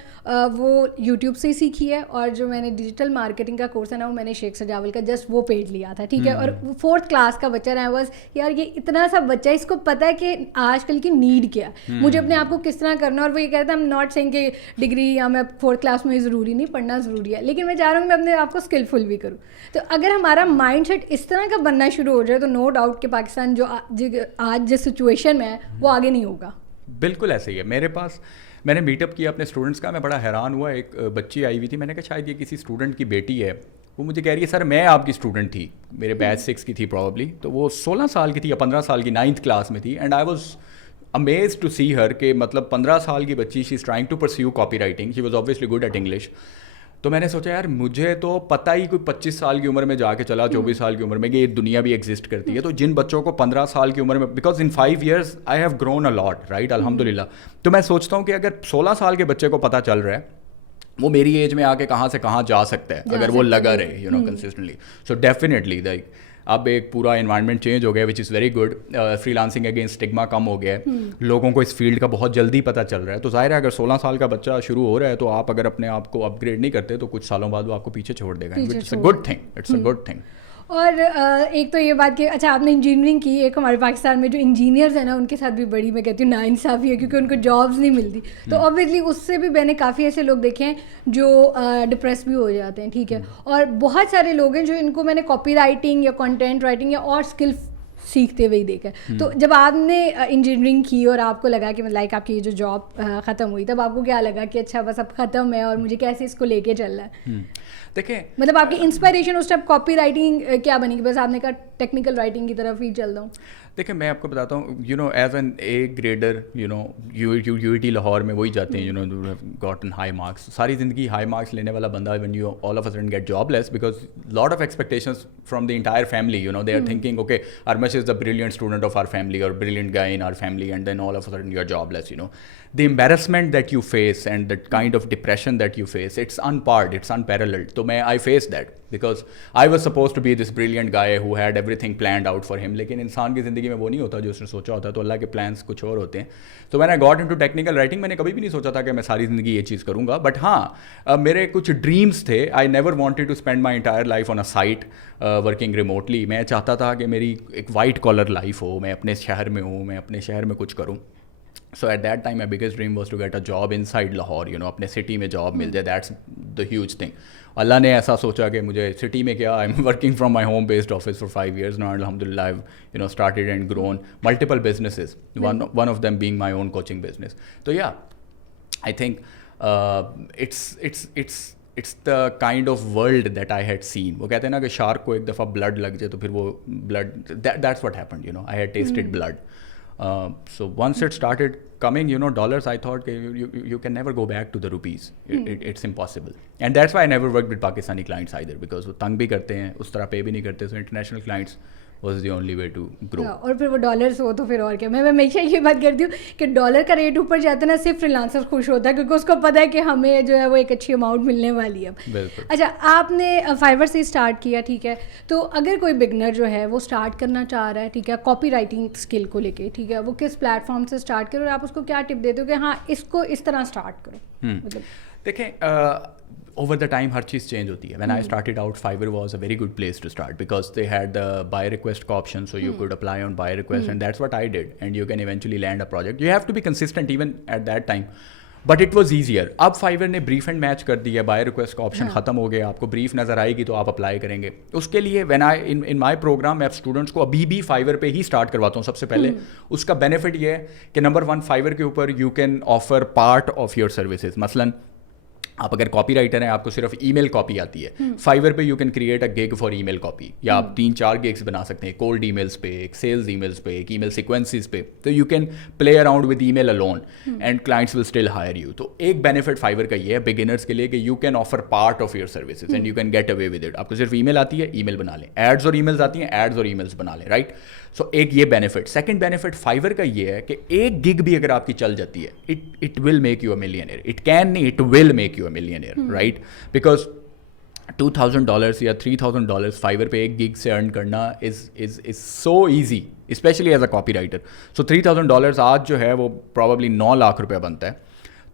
وہ یوٹیوب سے ہی سیکھی ہے, اور جو میں نے ڈیجیٹل مارکیٹنگ کا کورس ہے نا وہ میں نے شیخ سجاول کا جسٹ وہ پیڈ لیا تھا, ٹھیک ہے. اور وہ 4th کلاس کا بچہ رہا بس. یار یہ اتنا سا بچہ ہے, اس کو پتہ ہے کہ آج کل کی نیڈ کیا ہے, مجھے اپنے آپ کو کس طرح کرنا ہے. اور وہ یہ کہتا ہے ایم ناٹ سینگ کہ ڈگری یا میں 4th کلاس میں ضروری نہیں, پڑھنا ضروری ہے, لیکن میں چاہ رہا ہوں میں اپنے آپ کو اسکلفل بھی کروں. تو اگر ہمارا مائنڈ سیٹ اس طرح کا بننا شروع ہو جائے تو نو ڈاؤٹ کہ پاکستان جو آج جس سچویشن میں ہے وہ آگے نہیں ہوگا. بالکل ایسے ہی ہے. میرے پاس میں نے میٹ اپ کیا اپنے اسٹوڈنٹس کا, میں بڑا حیران ہوا. ایک بچی آئی ہوئی تھی, میں نے کہا شاید یہ کسی اسٹوڈنٹ کی بیٹی ہے. وہ مجھے کہہ رہی ہے سر میں آپ کی اسٹوڈنٹ تھی, میرے بیچ 6 کی تھی پرابلی. تو وہ 16 سال کی تھی یا 15 سال کی, 9th کلاس میں تھی. And I was amazed to see her کہ مطلب 15 سال کی بچی, she is trying to pursue copy writing, she was obviously good at English. تو میں نے سوچا یار مجھے تو پتہ ہی کوئی 25 سال کی عمر میں جا کے چلا, 24 سال کی عمر میں, کہ یہ دنیا بھی ایگزسٹ کرتی ہے. تو جن بچوں کو 15 سال کی عمر میں, because in 5 years I have grown a lot, right, الحمدللہ. تو میں سوچتا ہوں کہ اگر 16 سال کے بچے کو پتہ چل رہا ہے, وہ میری ایج میں آ کے کہاں سے کہاں جا سکتا ہے اگر وہ لگا رہے, you know, consistently. So definitely like اب ایک پورا انوائرمنٹ چینج ہو گیا, which is very good. Freelancing against stigma کم ہو گیا ہے, لوگوں کو اس فیلڈ کا بہت جلدی پتہ چل رہا ہے. تو ظاہر ہے اگر 16 سال کا بچہ شروع ہو رہا ہے تو آپ اگر اپنے آپ کو اپ گریڈ نہیں کرتے تو کچھ سالوں بعد وہ آپ کو پیچھے چھوڑ دے گا. It's a good thing, it's a good thing. اور ایک تو یہ بات کہ اچھا آپ نے انجینئرنگ کی, ایک ہمارے پاکستان میں جو انجینئرز ہیں نا ان کے ساتھ بھی بڑی میں کہتی ہوں ناانصافی ہے, کیونکہ ان کو جابس نہیں ملتی. تو اوبویسلی اس سے بھی میں نے کافی ایسے لوگ دیکھے ہیں جو ڈپریس بھی ہو جاتے ہیں, ٹھیک ہے. اور بہت سارے لوگ ہیں جو ان کو میں نے کاپی رائٹنگ یا کنٹینٹ رائٹنگ یا اور اسکل سیکھتے ہوئے ہی دیکھا. تو جب آپ نے انجینئرنگ کی اور آپ کو لگا کہ لائک آپ کی جو جاب ختم ہوئی, تب آپ کو کیا لگا کہ اچھا بس اب ختم ہے اور مجھے کیسے اس کو لے کے چلنا ہے؟ دیکھیں مطلب آپ کی انسپائریشن اس ٹائم کاپی رائٹنگ کیا بنی کہ بس آپ نے کہا ٹیکنیکل رائٹنگ کی طرف ہی چل رہا ہوں؟ دیکھیں میں آپ کو بتاتا ہوں, you know as an A grader, you know U E T Lahore میں وہی جاتے ہیں, you know gotten high marks. ساری زندگی ہائی مارکس لینے والا بندہ, when you all of a sudden get jobless, because lot of expectations from the entire family, you know they are thinking okay Armish is the brilliant student of our family اور brilliant guy in our family, and then all of a sudden you are jobless. You know the embarrassment that you face and the kind of depression that you face, it's unparalleled, it's unparalleled. So I faced that because I was supposed to be this brilliant guy who had everything planned out for him. لیکن انسان کی زندگی میں وہ نہیں ہوتا جو اس نے سوچا ہوتا ہے, تو اللہ کے plans کچھ اور ہوتے ہیں. So when I got into technical writing, میں نے کبھی بھی نہیں سوچا تھا کہ میں ساری زندگی یہ چیز کروں گا. بٹ ہاں میرے کچھ ڈریمس تھے. I never wanted to spend my entire life on a site working remotely. میں چاہتا تھا کہ میری ایک وائٹ کالر لائف ہو, میں اپنے شہر میں ہوں, میں اپنے شہر میں کچھ کروں. So at that time my biggest dream was to get a job inside Lahore, you know, اپنے سٹی میں جاب مل جائے. That's the huge thing. اللہ نے ایسا سوچا کہ مجھے سٹی میں کیا, I'm working from my home based office for 5 years now, and alhamdulillah I've, you know, started and grown multiple businesses, one of them being my own coaching business. So yeah, I think it's the kind of world that I had seen. وہ کہتے ہیں نا کہ shark کو ایک دفعہ blood لگ جائے تو پھر وہ blood, that's what happened, you know, I had tasted blood. So once it started coming, you know, dollars, I thought you can never go back to the rupees. It's impossible. And that's why I never worked with Pakistani clients either, because وہ تنگ بھی کرتے ہیں, اس طرح پے بھی نہیں کرتے. So international clients was the only way to grow. اور پھر وہ ڈالرز ہو تو پھر اور کیا. میں ہمیشہ یہ بات کرتی ہوں کہ ڈالر کا ریٹ اوپر جاتا ہے نا, صرف فری لانسر خوش ہوتا ہے کیونکہ اس کو پتہ ہے کہ ہمیں جو ہے وہ ایک اچھی اماؤنٹ ملنے والی ہے. بالکل. اچھا آپ نے فائور سے اسٹارٹ کیا, ٹھیک ہے. تو اگر کوئی بگنر جو ہے وہ اسٹارٹ کرنا چاہ رہا ہے, ٹھیک ہے, کاپی رائٹنگ اسکل کو لے کے, ٹھیک ہے, وہ کس پلیٹ فارم سے اسٹارٹ کرے اور آپ اس کو کیا ٹپ دیتے ہو کہ ہاں اس کو اس طرح اسٹارٹ کرو؟ مطلب دیکھیں over the time ہر چیز چینج ہوتی ہے. When I started out, Fiverr was a very good place to start because they had the buy request کا option, so you could apply on buy request, and that's what I did, and you can eventually land a project. You have to be consistent even at that time, but it was easier. اب Fiverr نے brief and match کر دیا, buy request کا option ختم ہو گیا, آپ کو brief نظر آئے گی تو آپ اپلائی کریں گے. اس کے لیے when I in my program میں اسٹوڈنٹس کو ابھی بھی Fiverr پہ ہی اسٹارٹ کرواتا ہوں سب سے پہلے. اس کا بینیفٹ یہ ہے کہ نمبر 1, Fiverr کے اوپر you can offer part of your services. مثلاً آپ اگر کاپی رائٹر ہیں, آپ کو صرف ای میل کاپی آتی ہے, فائیور پہ you can create a gig for email copy, یا آپ 3-4 گگس بنا سکتے ہیں, کولڈ ای میلس پہ, ایک سیلز ای میلس پہ, ایک ای میل سیکوینسز پہ. تو you can play around with email alone and clients will still hire you. تو ایک بینیفٹ فائیور کا یہ ہے بگنرس کے لیے کہ you can offer part of your services and you can get away with it. آپ کو صرف ای میل آتی ہے, ای میل بنا لیں, ایڈز اور ای میلز آتی ہیں, ایڈز اور ای میلس بنا لیں, رائٹ. سو ایک یہ بینیفٹ. سیکنڈ بینیفٹ فائیور کا یہ ہے کہ ایک گگ بھی اگر آپ کی چل جاتی ہے it will make you a millionaire. It can نہیں, it will make you a millionaire, right? Because $2,000 یا $3,000 فائیور پہ ایک گگ سے ارن کرنا is so easy, especially as a copy writer. So $3,000 آج جو ہے وہ پرابیبلی 9 لاکھ روپے بنتا ہے.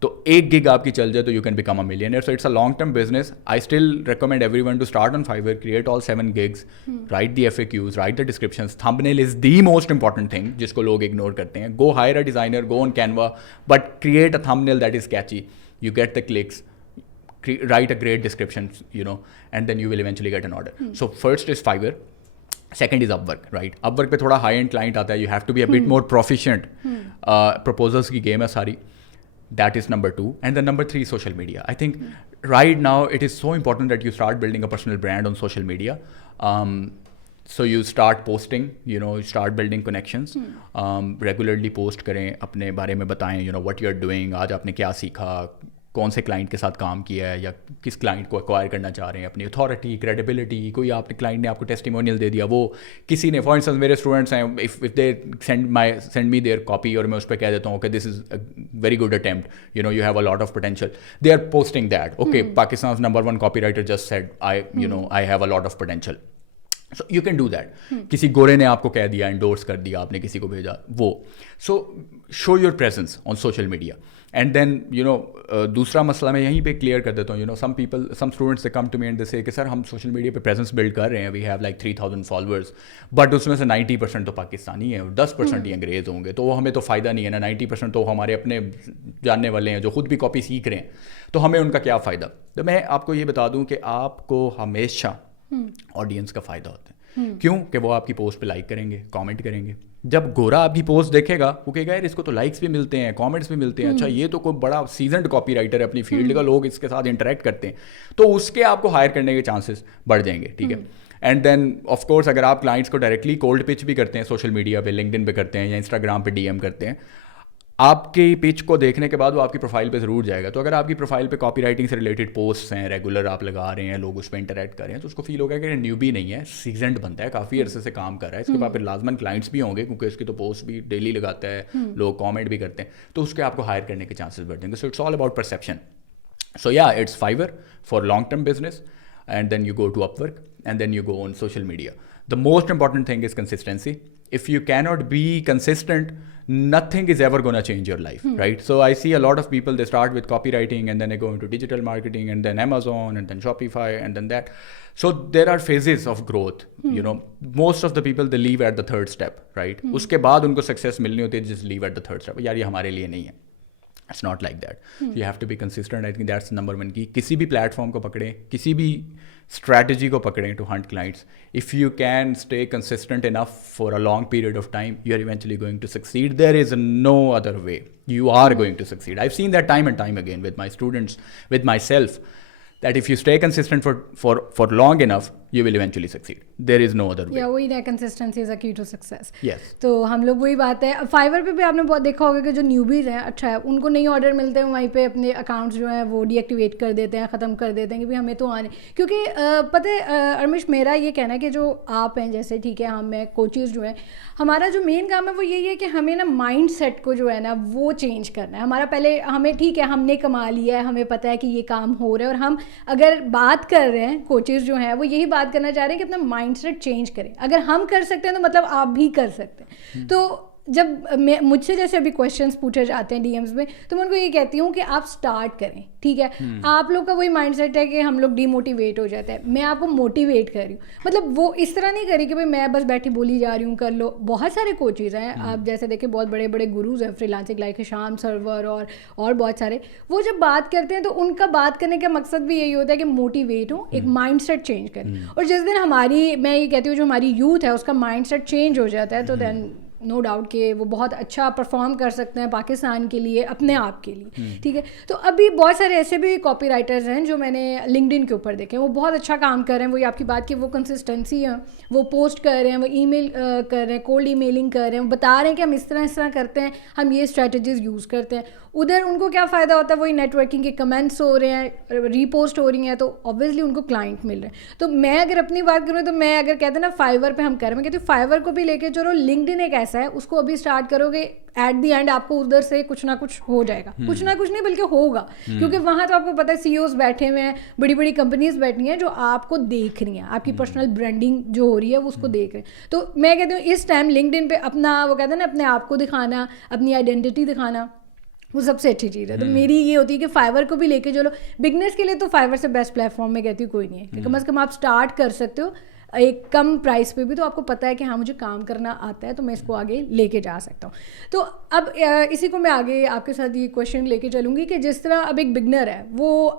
تو ایک گگ آپ کی چل جائے تو you can become a millionaire. So it's a long term business. I still recommend every one to start on Fiverr, create all 7 gigs, write the FAQs, write the descriptions. Thumbnail is the most important thing جس کو لوگ ignore کرتے ہیں. Go hire a designer, go on Canva, but create a thumbnail that is catchy. You get the clicks, write a great description, and then you will eventually get an order. So first is Fiverr, second is Upwork, right? Upwork پہ تھوڑا high end client آتا ہے, you have to be a bit more proficient. Proposals کی game ہے ساری. That is number 2. And then number 3 is social media. I think right now it is so important that you start building a personal brand on social media. So you start posting, you start building connections. Regularly post کریں, اپنے بارے میں بتائیں, what you're doing, آج آپ نے کیا سیکھا, کون سے کلائنٹ کے ساتھ کام کیا ہے, یا کس کلائنٹ کو ایکوائر کرنا چاہ رہے ہیں, اپنی اتھارٹی, کریڈیبلٹی. کوئی آپ نے کلائنٹ نے آپ کو ٹیسٹیمونیل دے دیا, وہ کسی نے, فار انسٹنس میرے اسٹوڈنٹس ہیں, if they send me their copy اور میں اس پہ کہہ دیتا ہوں کہ this is a very good attempt, you have a lot of potential, they are posting that, okay پاکستان's number 1 copy writer just said I have a lot of potential. So you can do that. کسی گورے نے آپ کو کہہ دیا, indoors کر دیا, آپ نے کسی کو بھیجا, وہ. So show your presence on social media. And then دوسرا مسئلہ میں یہیں پہ کلیئر کر دیتا ہوں. some students they come to me and they say کہ سر ہم سوشل میڈیا پہ presence build کر رہے ہیں, we have like 3,000 followers, but اس میں سے 90% تو پاکستانی ہیں اور 10% ہی انگریز ہوں گے, تو وہ ہمیں تو فائدہ نہیں ہے نا. 90% تو ہمارے اپنے جاننے والے ہیں جو خود بھی کاپی سیکھ رہے ہیں, تو ہمیں ان کا کیا فائدہ. تو میں آپ کو یہ بتا دوں کہ آپ کو ہمیشہ آڈینس کا فائدہ ہوتا ہے. کیوں کہ وہ آپ کی پوسٹ پہ لائک کریں گے, کامنٹ کریں گے. جب گورا آپ کی پوسٹ دیکھے گا وہ کہے گا یار اس کو تو لائکس بھی ملتے ہیں, کامنٹس بھی ملتے ہیں, اچھا یہ تو کوئی بڑا سیزنڈ کاپی رائٹر ہے اپنی فیلڈ کا, لوگ اس کے ساتھ انٹریکٹ کرتے ہیں, تو اس کے آپ کو ہائر کرنے کے چانسز بڑھ جائیں گے, ٹھیک ہے. اینڈ دین آف کورس اگر آپ کلائنٹس کو ڈائریکٹلی کولڈ پچ بھی کرتے ہیں سوشل میڈیا پہ, لنکڈ ان پہ کرتے ہیں یا انسٹاگرام پہ DM کرتے ہیں, آپ کی پچ کو دیکھنے کے بعد وہ آپ کی پروفائل پہ ضرور جائے گا. تو اگر آپ کی پروفائل پہ کاپی رائٹنگ سے ریلیٹڈ پوسٹس ہیں, ریگولر آپ لگا رہے ہیں, لوگ اس پہ انٹریکٹ کر رہے ہیں, تو اس کو فیل ہوگا کہ نیوبی نہیں ہے, سیزنڈ بنتا ہے, کافی عرصے سے کام کر رہا ہے. اس کے بعد پھر لازماً کلائنٹس بھی ہوں گے کیونکہ اس کی تو پوسٹ بھی ڈیلی لگاتا ہے, لوگ کامنٹ بھی کرتے ہیں, تو اس کے آپ کو ہائر کرنے کے چانسز بڑھ جائیں گے. So it's all about perception. So yeah it's Fiverr for long term business, and then you go to Upwork, and then you go on social media. The most important thing is consistency. If you cannot be consistent, nothing is ever going to change your life, right? So I see a lot of people, they start with copywriting and then they go into digital marketing and then Amazon and then Shopify and then that. So there are phases of growth. Most of the people, they leave at the third step, right? Uske baad unko success milni hoti hai, just leave at the third step. Yaar ye hamare liye nahi hai. It's not like that. You have to be consistent. I think that's number 1 key. کسی بھی plate form کو پکڑیں, کسی بھی strategy کو پکڑیں to hunt clients. If you can stay consistent enough for a long period of time, you are eventually going to succeed. There is no other way. You are going to succeed. I've seen that time and time again with my students, with myself, that if you stay consistent for long enough, you will eventually succeed. There is no other way. Yeah, وہی نا, consistency is a key to success. Yes. تو ہم لوگ وہی بات ہے. Fiverr پہ بھی آپ نے بہت دیکھا ہوگا کہ جو نیوبیز ہیں, اچھا ہے ان کو نہیں آرڈر ملتے ہیں, وہیں پہ اپنے اکاؤنٹس جو ہیں وہ ڈی ایکٹیویٹ کر دیتے ہیں, ختم کر دیتے ہیں کہ ہمیں تو آنے. کیونکہ پتہ ہے ارمش, میرا یہ کہنا ہے کہ جو آپ ہیں جیسے, ٹھیک ہے, ہم ہیں کوچز جو ہیں, ہمارا جو مین کام ہے وہ یہی ہے کہ ہمیں نا مائنڈ سیٹ کو جو ہے نا وہ چینج کرنا ہے. ہمارا پہلے ہمیں, ٹھیک ہے, ہم نے کما لیا ہے, ہمیں پتہ ہے کہ یہ کام ہو رہا ہے, اور ہم اگر بات کر رہے ہیں, کوچز جو ہیں وہ یہی بات کرنا چاہ رہے ہیں کہ اپنا مائنڈ سیٹ چینج کریں. اگر ہم کر سکتے ہیں تو مطلب آپ بھی کر سکتے ہیں. تو جب مجھ سے جیسے ابھی کویشچنس پوچھے جاتے ہیں DMs میں, تو میں ان کو یہ کہتی ہوں کہ آپ اسٹارٹ کریں, ٹھیک ہے. آپ لوگ کا وہی مائنڈ سیٹ ہے کہ ہم لوگ ڈی موٹیویٹ ہو جاتے ہیں, میں آپ کو موٹیویٹ کر رہی ہوں. مطلب وہ اس طرح نہیں کری کہ بھائی میں بس بیٹھی بولی جا رہی ہوں, کر لو. بہت سارے کوچز ہیں, آپ جیسے دیکھیں بہت بڑے بڑے گروز ہیں فری لانسنگ, لائک ہشام سرور اور بہت سارے, وہ جب بات کرتے ہیں تو ان کا بات کرنے کا مقصد بھی یہی ہوتا ہے کہ موٹیویٹ ہوں, ایک مائنڈ سیٹ چینج کریں. اور جس دن ہماری, میں یہ کہتی ہوں جو ہماری یوتھ ہے اس کا مائنڈ سیٹ چینج ہو جاتا ہے, تو دین نو ڈاؤٹ کہ وہ بہت اچھا پرفارم کر سکتے ہیں پاکستان کے لیے, اپنے آپ کے لیے, ٹھیک ہے. تو ابھی بہت سارے ایسے بھی کاپی رائٹرز ہیں جو میں نے لنکڈ ان کے اوپر دیکھے ہیں, وہ بہت اچھا کام کر رہے ہیں. وہی آپ کی بات کہ وہ کنسسٹنسی ہے, وہ پوسٹ کر رہے ہیں, وہ ای میل کر رہے ہیں, کولڈ ای میلنگ کر رہے ہیں, وہ بتا رہے ہیں کہ ہم اس طرح کرتے ہیں, ہم یہ اسٹریٹجیز یوز کرتے ہیں. ادھر ان کو کیا فائدہ ہوتا ہے, وہی نیٹ ورکنگ کے کمنٹس ہو رہے ہیں, ری پوسٹ ہو رہی ہیں, تو obviously ان کو کلائنٹ مل رہے ہیں. تو میں اگر اپنی بات کروں تو میں اگر کہتے ہیں نا فائیور پہ ہم کر رہے ہیں, میں کہتی ہوں فائیور کو بھی لے کے چلو, لنکڈ ان ایک ایسا ہے اس کو ابھی اسٹارٹ کرو گے, ایٹ دی اینڈ آپ کو ادھر سے کچھ نہ کچھ ہو جائے گا, کچھ نہ کچھ نہیں بلکہ ہوگا, کیونکہ وہاں تو آپ کو پتہ ہے سی اوز بیٹھے ہوئے ہیں, بڑی بڑی کمپنیز بیٹھی ہیں جو آپ کو دیکھ رہی ہیں, آپ کی پرسنل برانڈنگ جو ہو رہی ہے وہ اس کو دیکھ رہے ہیں. تو میں کہتی ہوں اس ٹائم لنکڈ ان پہ اپنا وہ کہتے ہیں نا اپنے آپ کو دکھانا, اپنی آئیڈینٹی دکھانا, وہ سب سے اچھی چیز ہے. تو میری یہ ہوتی ہے کہ فائیور کو بھی لے کے چلو, بگنرس کے لیے تو فائیور سے بیسٹ پلیٹ فارم میں کہتی ہوں کوئی نہیں ہے, کہ کم از کم آپ اسٹارٹ کر سکتے ہو ایک کم پرائس پہ بھی, تو آپ کو پتہ ہے کہ ہاں مجھے کام کرنا آتا ہے تو میں اس کو آگے لے کے جا سکتا ہوں. تو اب اسی کو میں آگے آپ کے ساتھ یہ کویشچن لے کے چلوں گی کہ جس طرح اب ایک بگنر ہے, وہ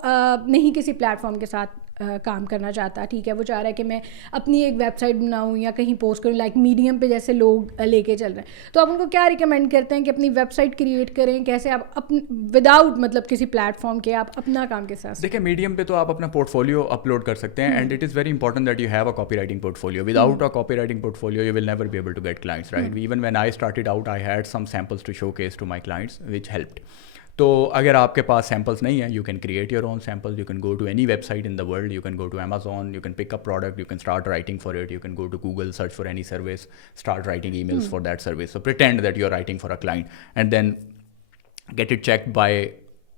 نہیں کسی پلیٹ فارم کے ساتھ کام کرنا چاہتا, ٹھیک ہے, وہ چاہ رہا ہے کہ میں اپنی ایک ویب سائٹ بناؤں یا کہیں پوسٹ کروں, لائک میڈیم پہ جیسے لوگ لے کے چل رہے ہیں, تو آپ ان کو کیا ریکمینڈ کرتے ہیں کہ اپنی ویب سائٹ کریٹ کریں, کیسے آپ وداؤٹ مطلب کسی پلیٹ فارم کے آپ اپنا کام کے ساتھ؟ دیکھیں میڈیم پہ تو آپ اپنا پورٹ فولیو اپلوڈ کر سکتے ہیں, and it is very important that you have a copywriting portfolio. Without a copywriting portfolio you will never be able to get clients, right. Even when I started out I had some samples to showcase to my clients which helped. تو اگر آپ کے پاس samples نہیں ہیں, you can create your own samples, you can go to any web site in the world, you can go to Amazon, you can pick up product, you can start writing for it, you can go to Google, search for any service, start writing emails for that service. So pretend that you are writing for a client and then get it checked by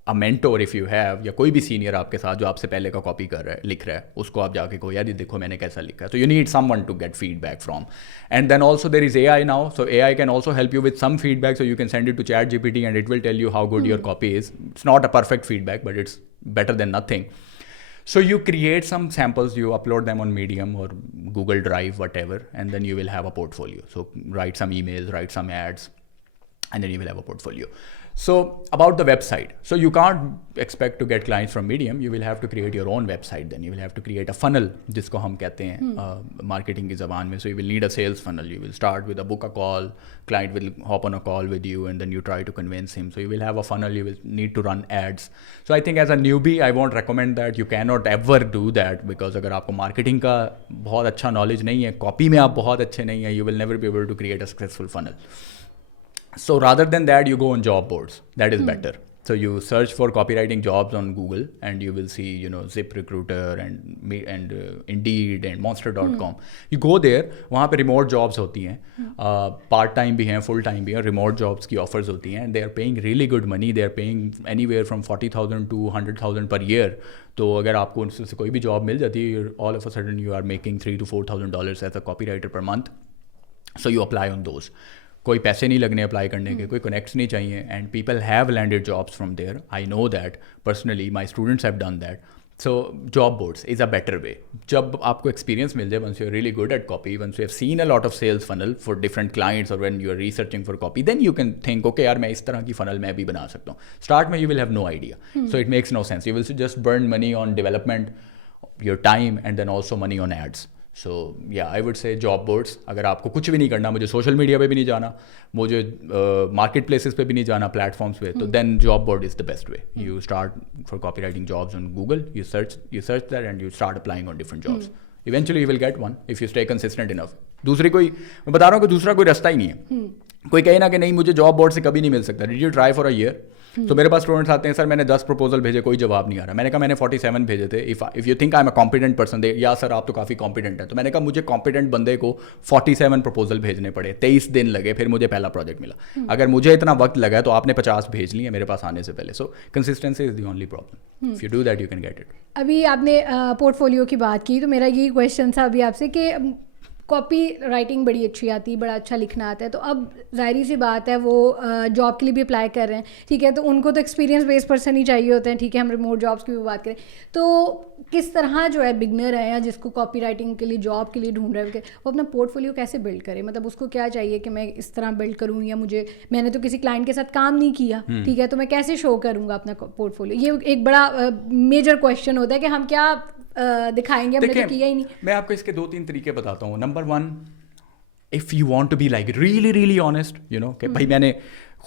a mentor if you have, یا کوئی بھی senior آپ کے ساتھ جو آپ سے پہلے کا کاپی کر رہا ہے, لکھ رہا ہے, اس کو آپ جا کے کہو یار یہ دیکھو میں نے کیسا لکھا ہے. تو you need someone to get feedback from. And then also there is AI now, so AI can also help you with some feedback, so you can send it to ChatGPT and it will tell you how good your copy is. It's not a perfect feedback, but it's better than nothing. So you create some samples, you upload them on Medium or Google Drive, whatever, and then you will have a portfolio. So write some emails, write some ads, and then you will have a portfolio. So about the website, so you can't expect to get clients from Medium, you will have to create your own website. Then you will have to create a funnel, جس کو ہم کہتے ہیں marketing کی زبان میں. So you will need a sales funnel, you will start with a book a call, client will hop on a call with you and then you try to convince him. So you will have a funnel, you will need to run ads. So I think as a newbie I won't recommend that, you cannot ever do that, because اگر آپ کو marketing کا بہت اچھا knowledge نہیں ہے, copy میں آپ بہت اچھے نہیں ہیں, you will never be able to create a successful funnel. So rather than that, you go on job boards. That is better. So you search for copywriting jobs on Google and you will see, ZipRecruiter and Indeed and Monster.com. You go there, وہاں پہ remote jobs ہوتی ہیں, part time بھی ہیں, full time بھی ہیں, remote jobs کی offers ہوتی ہیں, and they are paying really good money. They are paying anywhere from 40,000 to 100,000 per year. تو اگر آپ کو ان سے کوئی بھی جاب مل جاتی ہے, all of a sudden you are making $3,000 to $4,000 as a copywriter per month. So you apply on those. کوئی پیسے نہیں لگنے اپلائی کرنے کے, کوئی کنیکٹس نہیں چاہیے, and people have landed jobs from there. I know that personally, my students have done that. So job boards is a better way. جب آپ کو ایکسپیرینس مل جائے, once you are really good at copy, once you have seen a lot of sales funnel for different clients, اور when you are researching for copy, then you can think okay یار میں اس طرح کی final میں بھی بنا سکتا ہوں. اسٹارٹ میں you will have no idea, so it makes no sense. You will just burn money on development, your time, and then also money on ads. So یا I would say job boards. اگر آپ کو کچھ بھی نہیں کرنا, مجھے social media پہ بھی نہیں جانا, مجھے مارکیٹ پلیسز پہ بھی نہیں جانا, پلیٹ فارمس پہ, تو then job board is the best way. You start for copy writing jobs on Google, you search that and you start applying on different jobs. Eventually you will get one if you stay consistent enough. دوسری کوئی, میں بتا رہا ہوں کہ دوسرا کوئی رستہ ہی نہیں ہے. کوئی کہے نا کہ نہیں مجھے جاب بورڈ سے کبھی نہیں مل سکتا. Did you try for a year? تو میرے پاس اسٹوڈنٹس آتے ہیں, سر میں نے 10 پروپوزل بھیجے, کوئی جواب نہیں آ رہا. میں نے کہا میں نے 47 بھیجے تھے. If you think I am a competent person, یا سر آپ تو کافی کمپیٹنٹ ہیں. تو میں نے کہا مجھے کمپیٹنٹ بندے کو 47 پروپوزل بھیجنے پڑے, 23 دن لگے, پھر مجھے پہلا پروجیکٹ ملا. اگر مجھے اتنا وقت لگا تو آپ نے 50 بھیج لیے میرے پاس آنے سے پہلے. So consistency is the only problem. If you do that you can get it. ابھی آپ نے پورٹ فولیو کی بات کی, تو میرا یہی کویشچن تھا ابھی آپ سے کہ کاپی رائٹنگ بڑی اچھی آتی ہے, بڑا اچھا لکھنا آتا ہے, تو اب ظاہری سی بات ہے وہ جاب کے لیے بھی اپلائی کر رہے ہیں, ٹھیک ہے, تو ان کو تو ایکسپیرینس بیس پرسن ہی چاہیے ہوتے ہیں, ٹھیک ہے, ہم ریموٹ جابس کی بھی بات کریں. تو کس طرح جو ہے بگنر ہے یا جس کو کاپی رائٹنگ کے لیے جاب کے لیے ڈھونڈ رہے ہیں, وہ اپنا پورٹ فولیو کیسے بلڈ کرے؟ مطلب اس کو کیا چاہیے کہ میں اس طرح بلڈ کروں, یا میں نے تو کسی کلائنٹ کے ساتھ کام نہیں کیا, ٹھیک ہے, تو میں کیسے شو کروں گا اپنا پورٹ فولیو؟ یہ ایک بڑا میجر کویشچن ہوتا ہے کہ ہم کیا دکھائیں گے, ہم نے تو کیا ہی نہیں. میں آپ کو اس کے 2-3 طریقے بتاتا ہوں. Number 1, if you want to be like really honest, you know, کہ بھائی میں نے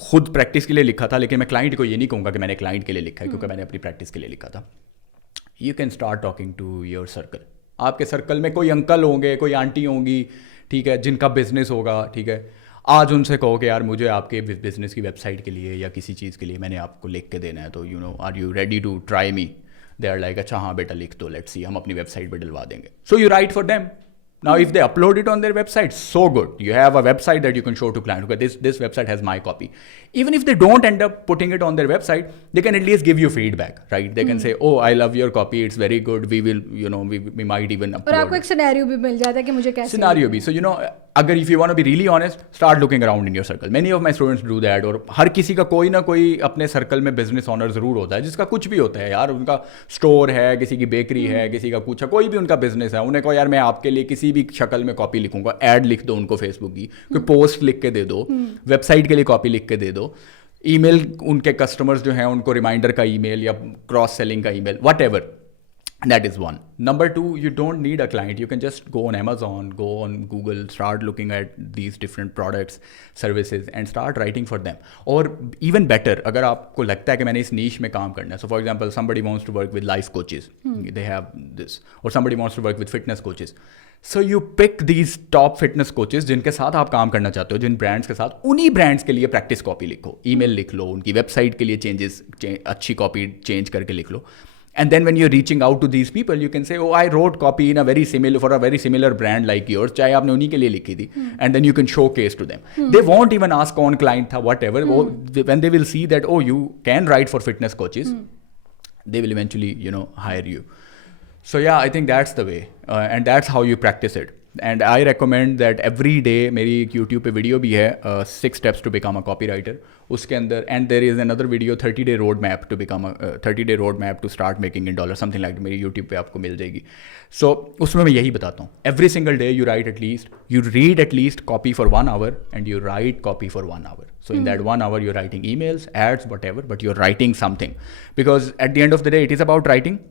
خود پریکٹس کے لیے لکھا تھا, لیکن میں کلائنٹ کو یہ نہیں کہوں گا کہ میں نے کلائنٹ کے لیے لکھا ہے, کیونکہ میں نے اپنی پریکٹس کے لیے لکھا تھا. You can start talking to your circle. آپ کے سرکل میں کوئی انکل ہوں گے, کوئی آنٹی ہوں گی, ٹھیک ہے, جن کا بزنس ہوگا, ٹھیک ہے, آج ان سے کہو کہ یار مجھے آپ کے بزنس کی ویب سائٹ کے لیے یا کسی چیز کے لیے میں نے آپ کو لکھ کے دینا ہے, تو you know are you ready to try me. They are like اچھا ہاں بیٹا لکھ دو, لیٹس سی, ہم اپنی ویب سائٹ پہ ڈلوا دیں گے. So you right for them. Now, if they upload it on their website, so good. You have a website that you can show to client. Okay, this website has my copy. Even if they don't end up putting it on their website, they can at least give you feedback, right? They can say, oh, I love your copy. It's very good. We will, you know, we might even upload. اور آپ کو ایک scenario بھی مل جاتا ہے کہ مجھے کیسے سینیریو بھی. So, you know, اگر if you want to be really honest, start looking around in your circle. Many of my students do that. اور ہر کسی کا کوئی نہ کوئی اپنے سرکل میں بزنس اونر ضرور ہوتا ہے, جس کا کچھ بھی ہوتا ہے یار, ان کا اسٹور ہے, کسی کی بیکری ہے, کسی کا کچھ ہے, کوئی بھی ان کا بزنس ہے. انہیں کہو یار میں آپ کے لیے کسی بھی شکل میں کاپی لکھوں گا, ایڈ لکھ دو ان کو فیس بک کی, کوئی پوسٹ لکھ کے دے دو, ویب سائٹ کے لیے کاپی لکھ کے دے دو, ای میل ان کے کسٹمرز جو ہیں ان کو ریمائنڈر کا ای میل یا کراس سیلنگ کا email, whatever. That is one. Number two, you don't need a client. You can just go on Amazon, go on Google, start looking at these different products, services, and start writing for them. Or even better, agar aapko lagta hai ki maine is niche mein kaam karna hai. So for example, somebody wants to work with life coaches. They have this. Or somebody wants to work with fitness coaches. So you pick these top fitness coaches جن کے ساتھ آپ کام کرنا چاہتے ہو, جن brands کے ساتھ, انہی برانڈس کے لیے پریکٹس کاپی لکھو, ای میل لکھ لو, ان کی ویب سائٹ کے لیے چینجز اچھی کاپی چینج کر کے لکھ لو. And then when you're reaching out to these people, you can say, oh, I wrote copy in a very similar, for a very similar brand like yours, چاہے آپ نے انہی کے لیے لکھی تھی, and then you can showcase to them. They won't even ask کون client تھا, whatever. When they will see that, oh, you can write for fitness coaches, they will eventually, you know, hire you. So yeah, I think that's the way, and that's how you practice it. And I recommend that every day, میری ایک YouTube پہ video بھی ہے, 6 steps to become a copywriter. اس کے اندر, and there is another video, 30-day roadmap to become a 30-day roadmap to start making in dollars, something like that. میری YouTube پہ آپ کو مل جائے گی. So اس میں یہی بتاتا ہوں, every single day you read at least copy for 1 hour, and you write copy for 1 hour. So in that 1 hour you're writing emails, ads, whatever, but you're writing something, because at the end of the day it is about writing,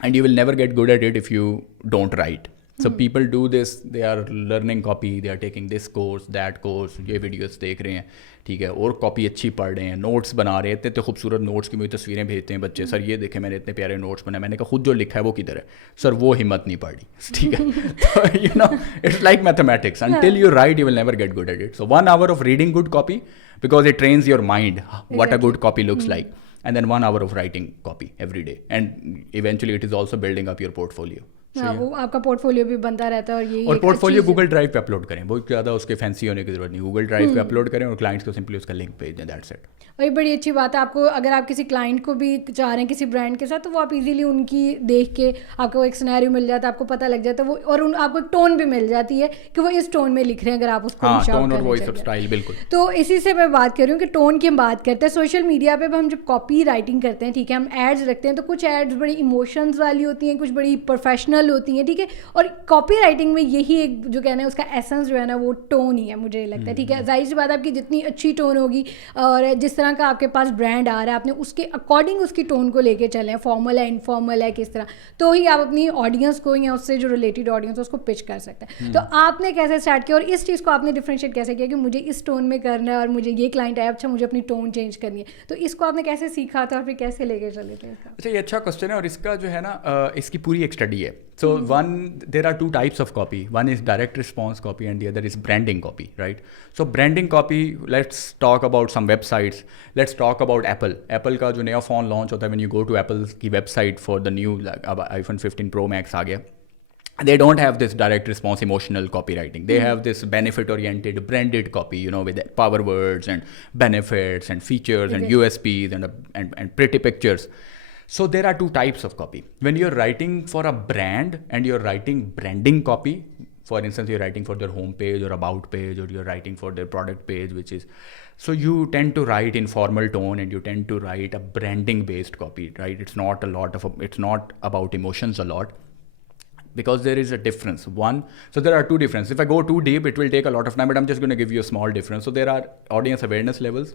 and you will never get good at it if you don't write. So people do this, they are learning copy, they are taking this course, that course, یہ videos دیکھ رہے ہیں, ٹھیک ہے, اور copy اچھی پڑھ رہے ہیں, نوٹس بنا رہے ہیں, اتنے خوبصورت نوٹس کی مجھے تصویریں بھیجتے ہیں بچے, سر یہ دیکھیں میں نے اتنے پیارے نوٹس بنائے. میں نے کہا خود جو لکھا ہے وہ کدھر ہے سر, وہ ہمت نہیں پڑی, ٹھیک ہے. تو you know it's like mathematics, until you write you will never get good at it. So 1 hour of reading good copy, because it trains your mind what a good copy looks like, and then 1 hour of writing copy every day, and eventually it is also building up your portfolio. وہ آپ کا port folio بھی بنتا رہتا ہے. اور یہ اور پورٹ فولیو گوگل ڈرائیو پہ اپلوڈ کریں, بہت زیادہ اس کے فینسی ہونے کی ضرورت نہیں, گوگل ڈرائیو پہ اپلوڈ کریں اور کلائنٹس کو سمپلی اس کا لنک بھیج دیں, دیٹس اٹ. اور یہ بڑی اچھی بات ہے. آپ کو اگر آپ کسی کلائنٹ کو بھی چاہ رہے ہیں کسی برانڈ کے ساتھ, تو وہ آپ ایزیلی ان کی دیکھ کے آپ کو ایک سینیریو مل جاتا ہے, آپ کو پتہ لگ جاتا ہے وہ, اور آپ کو ایک ٹون بھی مل جاتی ہے کہ وہ اس ٹون میں لکھ رہے ہیں, اگر آپ اس کو ٹون اور وائس اور اسٹائل. بالکل. تو اسی سے میں بات کر رہی ہوں کہ ٹون کی ہم بات کرتے ہیں. سوشل میڈیا پہ ہم جب کاپی رائٹنگ کرتے ہیں, ٹھیک ہے, ہم ایڈز رکھتے ہیں, تو کچھ ایڈز بڑی ایموشنز والی ہوتی ہیں, کچھ بڑی پروفیشنل ہوتی ہیں, ٹھیک ہے. اور کاپی رائٹنگ میں یہی ایک جو کہنا ہے اس کا ایسنس جو ہے نا, وہ ٹون ہی ہے, مجھے لگتا ہے, ٹھیک ہے. ظاہر سی بات ہے آپ کی جتنی اچھی ٹون ہوگی, اور جس طرح کا آپ کے پاس برانڈ آ رہا ہے, آپ نے اس کے اکارڈنگ اس کی ٹون کو لے کے چلیں, فارمل ہے, انفارمل ہے, کس طرح, تو ہی آپ اپنی آڈینس کو یا اس سے جو ریلیٹڈ آڈینس ہے اس کو پچ کر سکتے ہیں. تو آپ نے کیسے اسٹارٹ کیا, اور اس چیز کو آپ نے ڈفرینشیٹ کیسے کیا کہ مجھے اس ٹون میں کرنا ہے, اور مجھے یہ کلائنٹ ہے, اچھا مجھے اپنی ٹون چینج کرنی ہے, تو اس کو آپ نے کیسے سیکھا تھا اور پھر کیسے لے کے چلے تھے؟ اچھا, یہ اچھا کوشچن ہے, اور اس کا جو ہے نا, اس کی پوری ایک اسٹڈی ہے. So there are 2 types of copy. One is direct response copy and the other is branding copy, right? So branding copy, let's talk about some websites. Let's talk about Apple. Apple کا جو نیا phone launch ہوتا ہے, when you go to Apple کی website for the new iPhone 15 Pro Max آ گیا, they don't have this direct response emotional copywriting. They have this benefit oriented branded copy, you know, with power words and benefits and features and USPs and pretty pictures. So there are 2 types of copy. When you're writing for a brand and you're writing branding copy, for instance, you're writing for their home page or about page, or you're writing for their product page, which is, so you tend to write in formal tone and you tend to write a branding based copy, right? It's not about emotions a lot, because there is a difference. So there are 2 differences. If I go too deep, it will take a lot of time, but I'm just going to give you a small difference. So there are audience awareness levels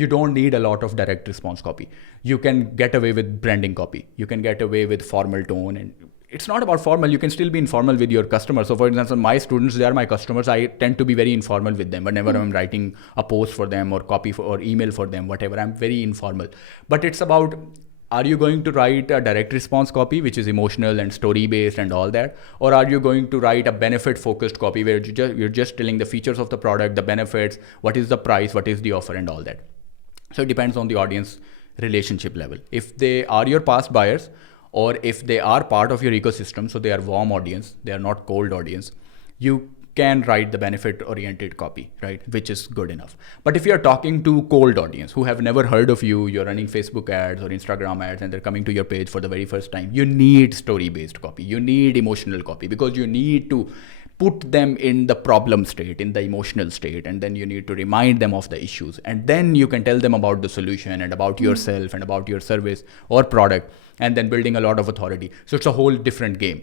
you don't need a lot of direct response copy. You can get away with branding copy. You can get away with formal tone, and it's not about formal. You can still be informal with your customers. So for example, my students, they are my customers. I tend to be very informal with them whenever I'm writing a post for them or copy for, or email for them, whatever. I'm very informal. But it's about, are you going to write a direct response copy which is emotional and story based and all that, or are you going to write a benefit focused copy where you're just telling the features of the product, the benefits, what is the price, what is the offer, and all that. So it depends on the audience relationship level. If they are your past buyers, or if they are part of your ecosystem, so they are warm audience, they are not cold audience, you can write the benefit oriented copy, right, which is good enough. But if you are talking to cold audience who have never heard of you, you're running Facebook ads or Instagram ads and they're coming to your page for the very first time, you need story based copy, you need emotional copy, because you need to put them in the problem state, in the emotional state, and then you need to remind them of the issues, and then you can tell them about the solution and about yourself and about your service or product, and then building a lot of authority. So it's a whole different game.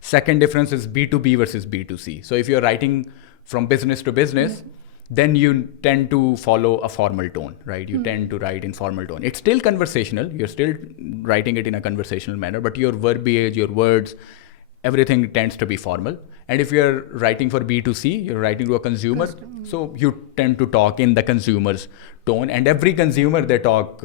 Second difference is B2B versus B2C. So if you're writing from business to business, then you tend to follow a formal tone, right? You tend to write in formal tone. It's still conversational. You're still writing it in a conversational manner, but your verbiage, your words, everything tends to be formal. And if you're writing for B2C, you're writing to a consumer, so you tend to talk in the consumer's tone. And every consumer, they talk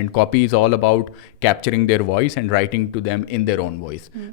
And copy is all about capturing their voice and writing to them in their own voice.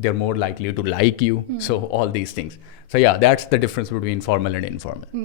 they are more likely to like you. So all these things. So yeah, that's the difference between formal and informal.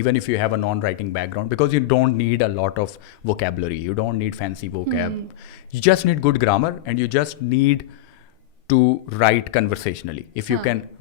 even if you have a non-writing background, because you don't need a lot of vocabulary, you don't need fancy vocab, you just need good grammar and you just need to write conversationally. If you can,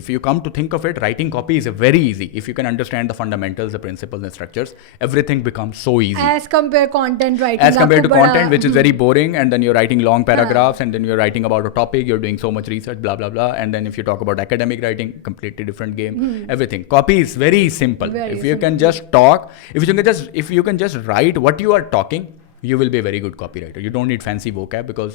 If you come to think of it, writing copy is very easy. If you can understand the fundamentals, the principles and structures, everything becomes so easy. As compared content writing, as compared to content which is very boring, and then you're writing long paragraphs, and then you're writing about a topic, you're doing so much research, blah blah blah, and then if you talk about academic writing, completely different game. Everything. Copy is very simple. If you can just talk, if you can just write what you are talking, you will be a very good copywriter. You don't need fancy vocab because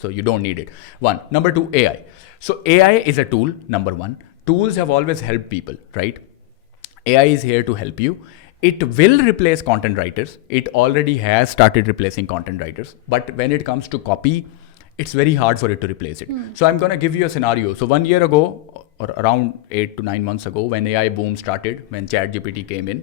So you don't need it. One. Number two, AI. So AI is a tool, number one. Tools have always helped people, right? AI is here to help you. It will replace content writers. It already has started replacing content writers. But when it comes to copy, it's very hard for it to replace it. So I'm going to give you a scenario. So 1 year ago, or around 8 to 9 months ago, when AI boom started, when ChatGPT came in,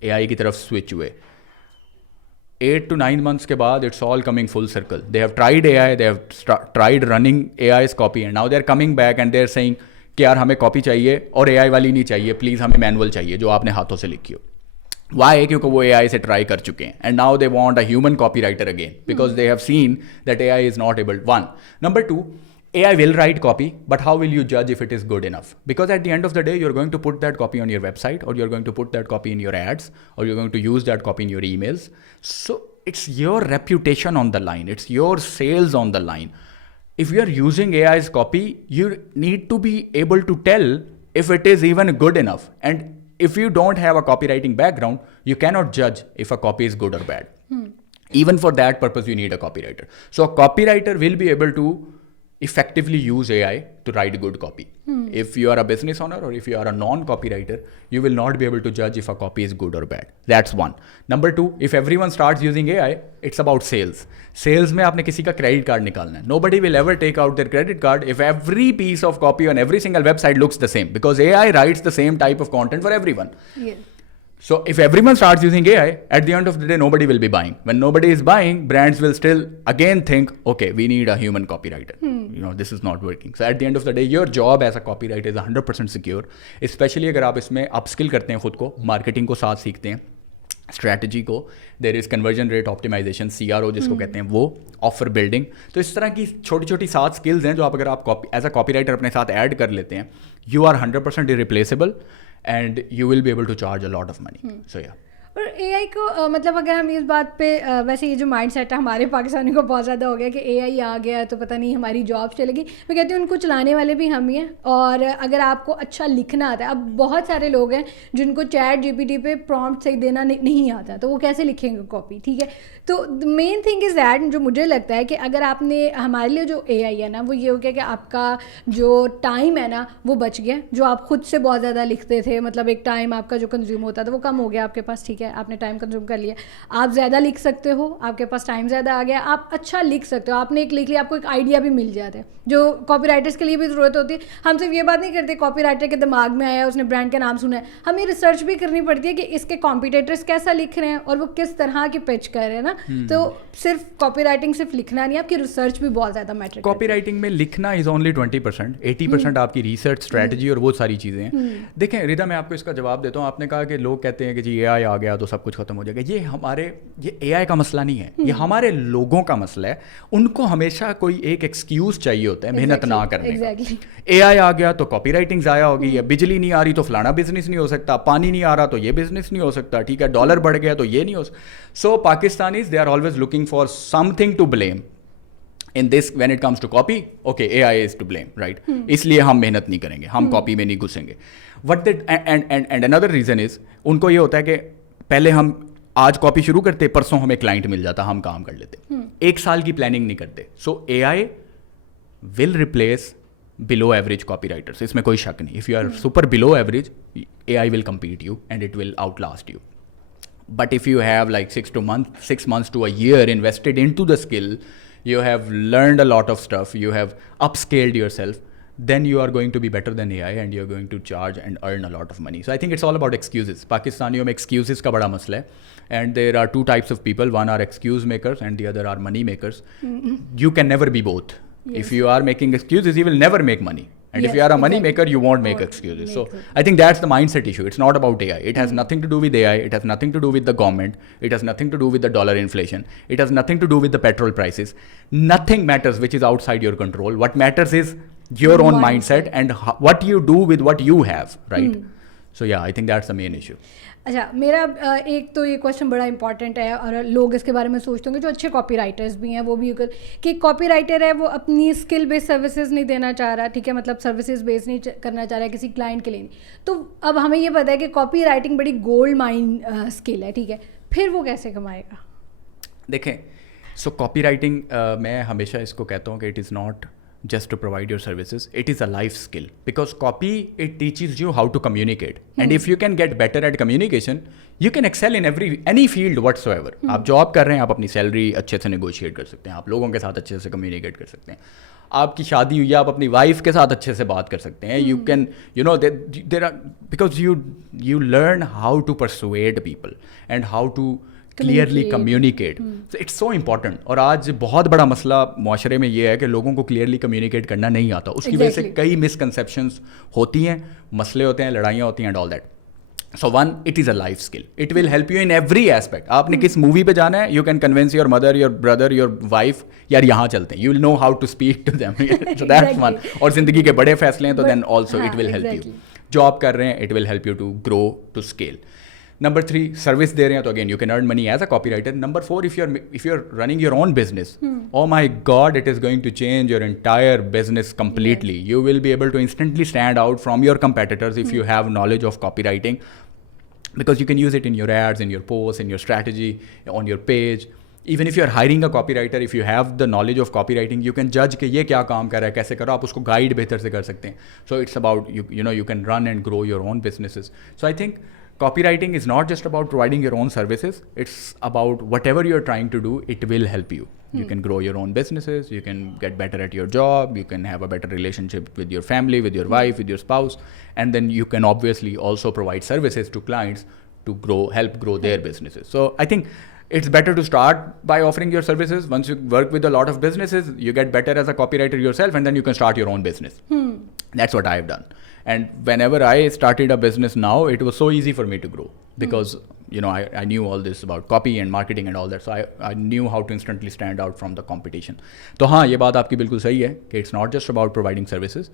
اے آئی کی طرف switch ہوئے 8 to 9 months کے بعد it's all coming full circle. They have tried AI, they have tried running AI copy and now they are coming back and they are seeing کہ یار ہمیں copy چاہیے اور اے آئی والی نہیں چاہیے, پلیز ہمیں مینول چاہیے جو آپ نے ہاتھوں سے لکھی ہو. وائی ہے کیونکہ وہ اے آئی سے ٹرائی کر چکے ہیں and now they want a human copy writer again because they have seen that a I is not able. One. Number two, AI will write copy, but how will you judge if it is good enough? Because at the end of the day, you're going to put that copy on your website, or you're going to put that copy in your ads, or you're going to use that copy in your emails. So it's your reputation on the line. It's your sales on the line. If you're using AI's copy, you need to be able to tell if it is even good enough. And if you don't have a copywriting background, you cannot judge if a copy is good or bad. Even for that purpose, you need a copywriter. So a copywriter will be able to effectively use AI to write good copy. If you are a business owner or if you are a non-copywriter, you will not be able to judge if a copy is good or bad. That's one. Number two, if everyone starts using AI, it's about sales. Sales mein aapne kisi ka credit card nikalna hai. Nobody will ever take out their credit card if every piece of copy on every single website looks the same, because AI writes the same type of content for everyone. Yes. So if everyone starts using AI, at the end of the day, nobody will be buying. When nobody is buying, brands will still again think, okay, we need a human copywriter. This is not working. So at the end of the day, your job as a copywriter is 100% secure. Especially اگر آپ اس میں اپ skill کرتے ہیں خود کو, marketing کو ساتھ سیکھتے ہیں, اسٹریٹجی کو, دیر از کنورژن ریٹ آپٹیمائزیشن, CRO جس کو کہتے ہیں وہ, آفر بلڈنگ. تو اس طرح کی چھوٹی چھوٹی 7 اسکلز ہیں جو آپ اگر آپ ایز اے کاپی رائٹر اپنے ساتھ ایڈ کر لیتے ہیں, you are 100% irreplaceable and you will be able to charge a lot of money. So yeah. اور اے آئی کو مطلب اگر ہم اس بات پہ ویسے یہ جو مائنڈ سیٹ ہے ہمارے پاکستانی کو بہت زیادہ ہو گیا کہ اے آئی آ گیا تو پتہ نہیں ہماری جاب چلے گی. میں کہتی ہوں ان کو چلانے والے بھی ہم ہی ہیں, اور اگر آپ کو اچھا لکھنا آتا ہے, اب بہت سارے لوگ ہیں جن کو چیٹ GPT پہ پرومپٹ صحیح دینا نہیں آتا, تو وہ کیسے لکھیں گے کاپی, ٹھیک ہے. تو مین تھنگ از دیٹ, جو مجھے لگتا ہے کہ اگر آپ نے ہمارے لیے جو اے آئی ہے نا, وہ یہ ہو گیا کہ آپ کا جو ٹائم ہے نا وہ بچ گیا. جو آپ خود سے بہت زیادہ لکھتے تھے, مطلب ایک ٹائم آپ کا جو کنزیوم ہوتا تھا وہ کم ہو گیا آپ کے پاس, ٹھیک ہے, آپ نے ٹائم کنزیوم کر لیا, آپ زیادہ لکھ سکتے ہو, آپ کے پاس ٹائم زیادہ آ گیا, آپ اچھا لکھ سکتے ہو, آپ نے ایک لکھ لیا, آپ کو ایک آئیڈیا بھی مل جاتا ہے, جو کاپی رائٹرس کے لیے بھی ضرورت ہوتی ہے. ہم صرف یہ بات نہیں کرتے کاپی رائٹر کے دماغ میں آیا, اس نے برانڈ کا نام سنا ہے, ہمیں ریسرچ بھی کرنی پڑتی ہے کہ اس کے کمپیٹیٹرس کیسا لکھ رہے ہیں اور وہ کس طرح کی پچ کر رہے ہیں نا. تو صرف کاپی رائٹنگ صرف لکھنا نہیں, آپ کی ریسرچ بھی بہت زیادہ میٹر. کاپی رائٹنگ میں لکھنا از اونلی 20%, 80% آپ کی ریسرچ, اسٹریٹجی اور وہ ساری چیزیں ہیں. دیکھیں ردا, میں آپ کو اس کا جواب دیتا ہوں. آپ نے کہا کہ لوگ کہتے ہیں کہ جی اے آئی آ گیا تو سب کچھ ختم ہو جائے گا. یہ اے آئی کا مسئلہ نہیں ہے, یہ ہمارے لوگوں کا مسئلہ ہے. ان کو ہمیشہ کوئی ایک ایکسکیوز چاہیے ہوتا ہے محنت نہ کرنے کا. اے آئی آ گیا تو کاپی رائٹنگ ضائع ہوگی, یا بجلی نہیں آ رہی تو فلانا بزنس نہیں ہو سکتا, پانی نہیں آ رہا تو یہ بزنس نہیں ہو سکتا, ٹھیک ہے, ڈالر بڑھ گیا تو یہ نہیں ہو سکتا. So Pakistanis they are always looking for something to blame in this when it comes to copy. Okay, AI is to blame, right? اس لیے ہم محنت نہیں کریں گے, ہم کاپی میں نہیں گھسیں گے. And another reason is, ان کو یہ ہوتا ہے کہ پہلے ہم آج کاپی شروع کرتے, پرسوں ہمیں کلائنٹ مل جاتا, ہم کام کر لیتے. 1 سال کی پلاننگ نہیں کرتے. So A I will replace below average copywriters. اس میں کوئی شک نہیں. If you are super below average, AI will compete you and it will outlast you. But if you have like 6 months to a year invested into the skill, you have learned a lot of stuff, you have upscaled yourself, then you are going to be better than AI and you're going to charge and earn a lot of money. So I think it's all about excuses. Pakistaniyon mein excuses ka bada masla hai, and there are 2 types of people. One are excuse makers and the other are money makers. You can never be both. Yes. If you are making excuses, you will never make money. And yes, if you are a money maker, you won't make excuses. So I think that's the mindset issue. It's not about AI. It has nothing to do with AI. It has nothing to do with the government. It has nothing to do with the dollar inflation. It has nothing to do with the petrol prices. Nothing matters which is outside your control. What matters is your own mindset and what you do with what you have, right? So yeah, I think that's the main issue. اچھا, میرا ایک تو یہ question بڑا important ہے, اور لوگ اس کے بارے میں سوچتے ہوں گے جو اچھے کاپی رائٹرز بھی ہیں وہ بھی, کہ کاپی رائٹر ہے وہ اپنی اسکل بیس سروسز نہیں دینا چاہ رہا, ٹھیک ہے, مطلب سروسز بیس نہیں کرنا چاہ رہا ہے کسی کلائنٹ کے لیے نہیں. تو اب ہمیں یہ پتہ ہے کہ کاپی رائٹنگ بڑی گولڈ مائن اسکل ہے, ٹھیک ہے, پھر وہ کیسے کمائے گا؟ دیکھیں, سو کاپی رائٹنگ میں ہمیشہ اس کو کہتا ہوں کہ it is not just to provide your services, it is a life skill, because copy, it teaches you how to communicate, and if you can get better at communication, you can excel in any field whatsoever. آپ job کر رہے ہیں, آپ اپنی salary اچھے سے negotiate کر سکتے ہیں, آپ لوگوں کے ساتھ اچھے سے کمیونیکیٹ کر سکتے ہیں, آپ کی شادی ہوئی ہے, آپ اپنی وائف کے ساتھ اچھے سے بات کر سکتے ہیں. You can you know there are because you learn how to persuade people and how to clearly communicate. It's so important. اور آج بہت بڑا مسئلہ معاشرے میں یہ ہے کہ لوگوں کو کلیئرلی کمیونیکیٹ کرنا نہیں آتا. اس کی وجہ سے کئی مسکنسیپشنس ہوتی ہیں, مسئلے ہوتے ہیں, لڑائیاں ہوتی ہیں and all that. So one, it is a life skill. It will help you in every aspect. آپ نے کس مووی پہ جانا ہے, you can convince your mother, your brother, your wife, یار یہاں چلتے ہیں. You will know how to speak to them. So that's one. اور زندگی کے بڑے فیصلے ہیں تو then also it will help you. Job کر رہے ہیں, it will help you to grow, to scale. Number 3, service دے رہے ہیں تو again you can earn money as a copywriter. Number 4, if you're running your own business, oh my God, it is going to change your entire business completely. You will be able to instantly stand out from your competitors if you have knowledge of copywriting. Because you can use it in your ads, in your posts, in your strategy, on your page. Even if you are hiring a copywriter, if you have the knowledge of copywriting, you can judge کہ یہ کیا کام کر رہا ہے, کیسے کرو, آپ اس کو گائیڈ بہتر سے کر سکتے ہیں. So it's about you can run and grow your own businesses. So I think copywriting is not just about providing your own services. It's about whatever you're trying to do, it will help you. You can grow your own businesses, you can get better at your job, you can have a better relationship with your family, with your wife, with your spouse, and then you can obviously also provide services to clients to help grow their businesses. So I think it's better to start by offering your services. Once you work with a lot of businesses, you get better as a copywriter yourself, and then you can start your own business. That's what I've done. And whenever I started a business now, it was so easy for me to grow because I knew all this about copy and marketing and all that. So I knew how to instantly stand out from the competition. تو ہاں یہ بات آپ کی بالکل صحیح ہے کہ it's not just about providing services.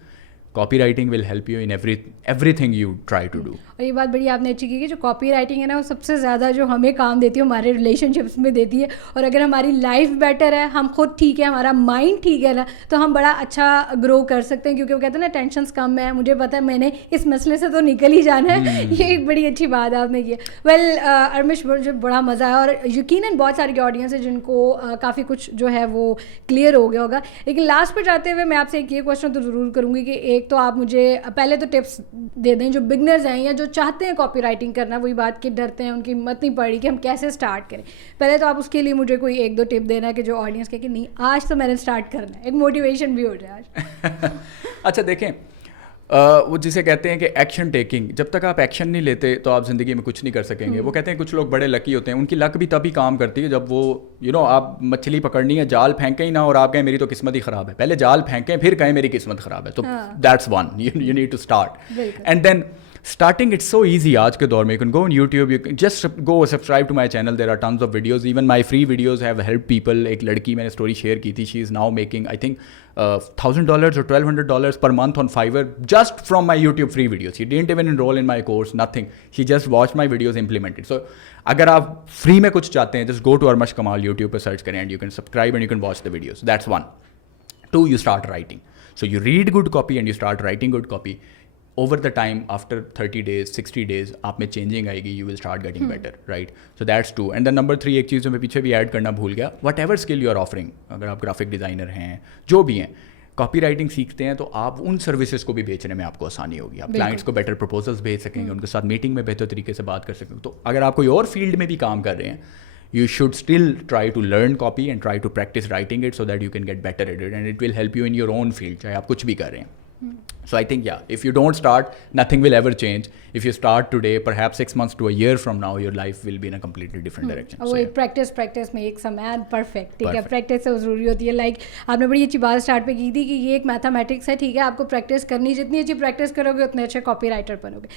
Copywriting will help you in everything you try to do. اور یہ بات بڑی آپ نے اچھی کی کہ جو کاپی رائٹنگ ہے نا وہ سب سے زیادہ جو ہمیں کام دیتی ہے ہمارے ریلیشن شپس میں دیتی ہے. اور اگر ہماری لائف بیٹر ہے, ہم خود ٹھیک ہے, ہمارا مائنڈ ٹھیک ہے نا, تو ہم بڑا اچھا گرو کر سکتے ہیں. کیونکہ وہ کہتے ہیں نا ٹینشنس کم ہے, مجھے پتہ ہے میں نے اس مسئلے سے تو نکل ہی جانا ہے. یہ ایک بڑی اچھی بات آپ نے کی. ویل ارمش, جو بڑا مزہ ہے, اور یقیناً بہت ساری آڈینس ہے جن کو کافی کچھ جو ہے وہ کلیئر ہو گیا ہوگا. لیکن لاسٹ پہ جاتے ہوئے میں آپ سے ایک یہ کوشچن تو ضرور کروں گی کہ ایک تو آپ مجھے پہلے تو ٹپس دے دیں جو بگنرز ہیں یا جو چاہتے ہیں کاپی رائٹنگ کرنا, وہی بات کہ ڈرتے ہیں, ان کی ہمت نہیں پڑی کہ ہم کیسے اسٹارٹ کریں. پہلے تو آپ اس کے لیے مجھے کوئی 1-2 ٹپ دینا کہ جو آڈینس کہے کہ نہیں آج تو میں نے اسٹارٹ کرنا ہے, ایک موٹیویشن بھی ہو جائے آج. اچھا دیکھیں, وہ جسے کہتے ہیں کہ ایکشن ٹیکنگ, جب تک آپ ایکشن نہیں لیتے تو آپ زندگی میں کچھ نہیں کر سکیں گے. وہ کہتے ہیں کچھ لوگ بڑے لکی ہوتے ہیں, ان کی لک بھی تبھی کام کرتی ہے جب وہ آپ مچھلی پکڑنی ہے, جال پھینکیں ہی نہ اور آپ کہیں میری تو قسمت ہی خراب ہے. پہلے جال پھینکیں پھر کہیں میری قسمت خراب ہے. تو that's one, you need to start. And then starting it's so easy آج کے دور میں. You can go on YouTube, you can just go subscribe to my channel, there are tons of videos, even my free videos have helped people. ایک لڑکی میں نے story share کی تھی, she is now making I think $1,000 or $1,200 per month on Fiverr just from my YouTube free videos. She didn't even enroll in my course, nothing. She just watched my videos, implemented. So اگر آپ free میں کچھ چاہتے ہیں, just go to Armash Kamal, YouTube پہ search کریں and you can subscribe and you can watch the videos. That's one. 2, you start writing. So you read good copy and you start writing good copy. Over the time, after 30 days, 60 days, آپ میں changing آئے گی, you will start getting better, right? So that's 2. And then number 3, ایک چیز جو میں پیچھے بھی ایڈ کرنا بھول گیا, whatever skill you are offering, اگر آپ گرافک ڈیزائنر ہیں, جو بھی ہیں, کاپی رائٹنگ سیکھتے ہیں تو آپ ان سروسز کو بھی بیچنے میں آپ کو آسانی ہوگی. آپ کلائنٹس کو بیٹر پروپوزلس بھیج سکیں گے, ان کے ساتھ میٹنگ میں بہتر طریقے سے بات کر سکیں گے. تو اگر آپ کوئی اور فیلڈ میں بھی کام کر رہے ہیں, you should still try to learn copy and try to practice writing it so that you can get better at it, and it will help you in your own field, چاہے آپ کچھ بھی کر رہے ہیں. So I think, yeah, if you don't start, nothing will ever change. If you start today, perhaps 6 months to a year from now, your life will be in a completely different direction. وہ ایک practice میں ایک سمان perfect, ٹھیک ہے, practice سے ضروری ہوتی ہے. لائک آپ نے بڑی اچھی بات اسٹارٹ پہ کی تھی کہ یہ ایک میتھمیٹکس ہے, ٹھیک ہے, آپ کو پریکٹس کرنی, جتنی اچھی پریکٹس کرو گے اتنے اچھے کاپی رائٹر بنو گے.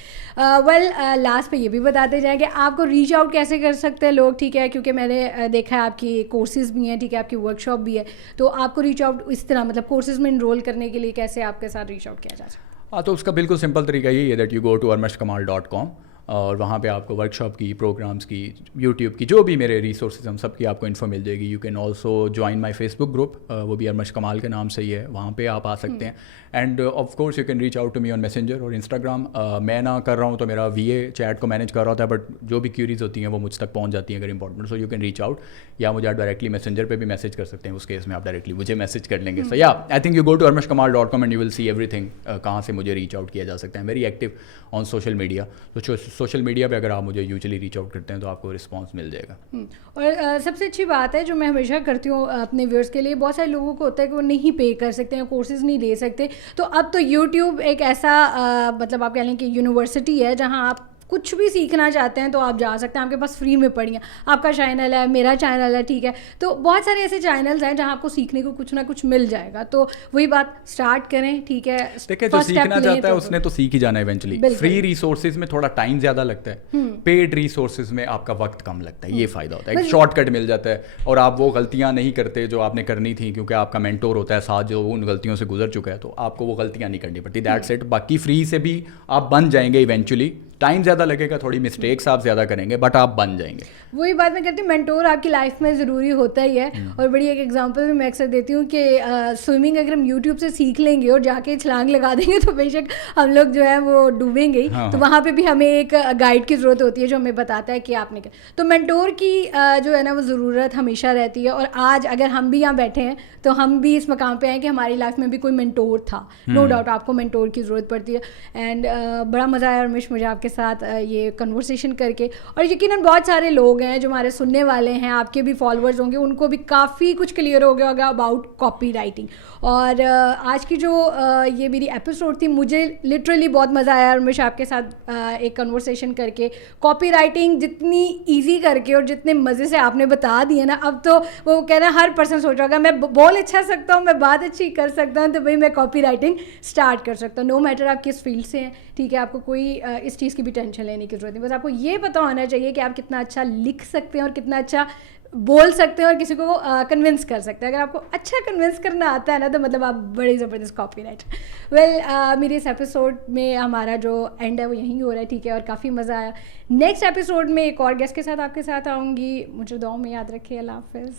ویل لاسٹ پہ یہ بھی بتاتے جائیں کہ آپ کو ریچ آؤٹ کیسے کر سکتے ہیں لوگ, ٹھیک ہے, کیونکہ میں نے دیکھا ہے آپ کی کورسز بھی ہیں, ٹھیک ہے, آپ کی ورک شاپ بھی ہے, تو آپ کو ریچ آؤٹ اس طرح مطلب کورسز میں انرول کرنے کے لیے کیسے آپ کے ساتھ ریچ آؤٹ کیا جا سکتا ہے؟ تو اس کا بالکل سمپل طریقہ یہی ہے that you go to armashkamal.com, اور وہاں پہ آپ کو ورک شاپ کی, پروگرامس کی, یوٹیوب کی, جو بھی میرے ریسورسز ہم سب کی آپ کو انفو مل جائے گی. You can also join my Facebook group, وہ بھی ارمش کمال کے نام سے ہی ہے, وہاں پہ آپ آ سکتے ہیں. And of course you can reach out to me on Messenger اور انسٹاگرام. میں نہ کر رہا ہوں تو میرا VA چیٹ کو مینیج کر رہا ہوتا ہے, بٹ جو بھی کیوریز ہوتی ہیں وہ مجھ تک پہنچ جاتی ہیں اگر important. So you can reach out, یا مجھے آپ ڈائریکٹلی میسنجر پہ بھی میسج کر سکتے ہیں, اس کیس میں آپ ڈائریکٹلی مجھے میسج کر لیں گے. سو یا I think you go to armashkamal.com and you will see everything, کہاں سے مجھے ریچ آؤٹ کیا جا سکتا ہے. Very active on social media, تو سوشل میڈیا پہ اگر آپ مجھے یوزلی ریچ آؤٹ کرتے ہیں تو آپ کو رسپانس مل جائے گا. اور سب سے اچھی بات ہے جو میں ہمیشہ کرتی ہوں اپنے ویورس کے لیے, بہت سارے لوگوں کو ہوتا ہے کہ وہ نہیں پے کر سکتے ہیں, کورسز نہیں لے سکتے, تو اب تو یوٹیوب ایک ایسا مطلب آپ کہہ لیں کہ یونیورسٹی ہے جہاں آپ کچھ بھی سیکھنا چاہتے ہیں تو آپ جا سکتے ہیں, آپ کے پاس فری میں پڑھیں. آپ کا چینل ہے, میرا چینل ہے, ٹھیک ہے, تو بہت سارے ایسے چینلز ہیں جہاں آپ کو سیکھنے کو کچھ نہ کچھ مل جائے گا. تو وہی بات اسٹارٹ کریں, ٹھیک ہے. دیکھیں جو سیکھنا چاہتا ہے اس نے تو سیکھ ہی جانا ہے ایونچولی. فری ریسورسز میں تھوڑا ٹائم زیادہ لگتا ہے, پیڈ ریسورسز میں آپ کا وقت کم لگتا ہے, یہ فائدہ ہوتا ہے, ایک شارٹ کٹ مل جاتا ہے اور آپ وہ غلطیاں نہیں کرتے جو آپ نے کرنی تھیں, کیونکہ آپ کا مینٹور ہوتا ہے ساتھ جو ان غلطیوں سے گزر چکا ہے, تو آپ کو وہ غلطیاں نہیں کرنی پڑتی. That's it. باقی فری سے بھی آپ بن جائیں گے ایونچولی, ٹائم زیادہ لگے گا, تھوڑی مسٹیکس آپ زیادہ کریں گے, بٹ آپ بن جائیں گے. وہی بات میں کہتی ہوں, مینٹور آپ کی لائف میں ضروری ہوتا ہی ہے. اور بڑی ایک ایگزامپل بھی میں اکثر دیتی ہوں کہ سوئمنگ اگر ہم یوٹیوب سے سیکھ لیں گے اور جا کے چھلانگ لگا دیں گے تو بے شک ہم لوگ جو ہے وہ ڈوبیں گے. تو وہاں پہ بھی ہمیں ایک گائیڈ کی ضرورت ہوتی ہے جو ہمیں بتاتا ہے کہ آپ نے کیا. تو مینٹور کی جو ہے نا وہ ضرورت ہمیشہ رہتی ہے. اور آج اگر ہم بھی یہاں بیٹھے ہیں تو ہم بھی اس مقام پہ ہیں کہ ہماری لائف میں بھی کوئی مینٹور تھا. نو ڈاؤٹ آپ کو مینٹور کی ضرورت پڑتی ہے. اینڈ بڑا مزہ آیا رمیش مجھے آپ کے ساتھ یہ کنورسیشن کر کے, اور یقیناً بہت سارے لوگ ہیں جو ہمارے سننے والے ہیں, آپ کے بھی فالوورز ہوں گے, ان کو بھی کافی کچھ کلیئر ہو گیا ہوگا اباؤٹ کاپی رائٹنگ. اور آج کی جو یہ میری ایپیسوڈ تھی, مجھے لٹرلی بہت مزہ آیا رمیش آپ کے ساتھ ایک کنورسیشن کر کے. کاپی رائٹنگ جتنی ایزی کر کے اور جتنے مزے سے آپ نے بتا دی ہے نا, اب تو وہ کہہ رہے ہیں ہر پرسن سوچ رہا ہوگا میں بول اچھا سکتا ہوں, میں بات اچھی کر سکتا ہوں, تو بھائی میں کاپی رائٹنگ اسٹارٹ کر سکتا ہوں. نو میٹر آپ کس فیلڈ سے ہیں, ٹھیک ہے, آپ کو کوئی اس چیز کی بھی ٹینشن لینے کی ضرورت نہیں. بس آپ کو یہ پتہ ہونا چاہیے کہ آپ کتنا اچھا لکھ سکتے ہیں اور کتنا اچھا بول سکتے ہیں اور کسی کو کنونس کر سکتے ہیں. اگر آپ کو اچھا کنونس کرنا آتا ہے نا تو مطلب آپ بڑی زبردست کاپی رائٹر. ویل میرے اس ایپیسوڈ میں ہمارا جو اینڈ ہے وہ یہیں ہو رہا ہے, ٹھیک ہے, اور کافی مزہ آیا. نیکسٹ ایپیسوڈ میں ایک اور گیسٹ کے ساتھ آپ کے ساتھ آؤں گی. مجھے دعاؤں میں یاد رکھیے. اللہ حافظ.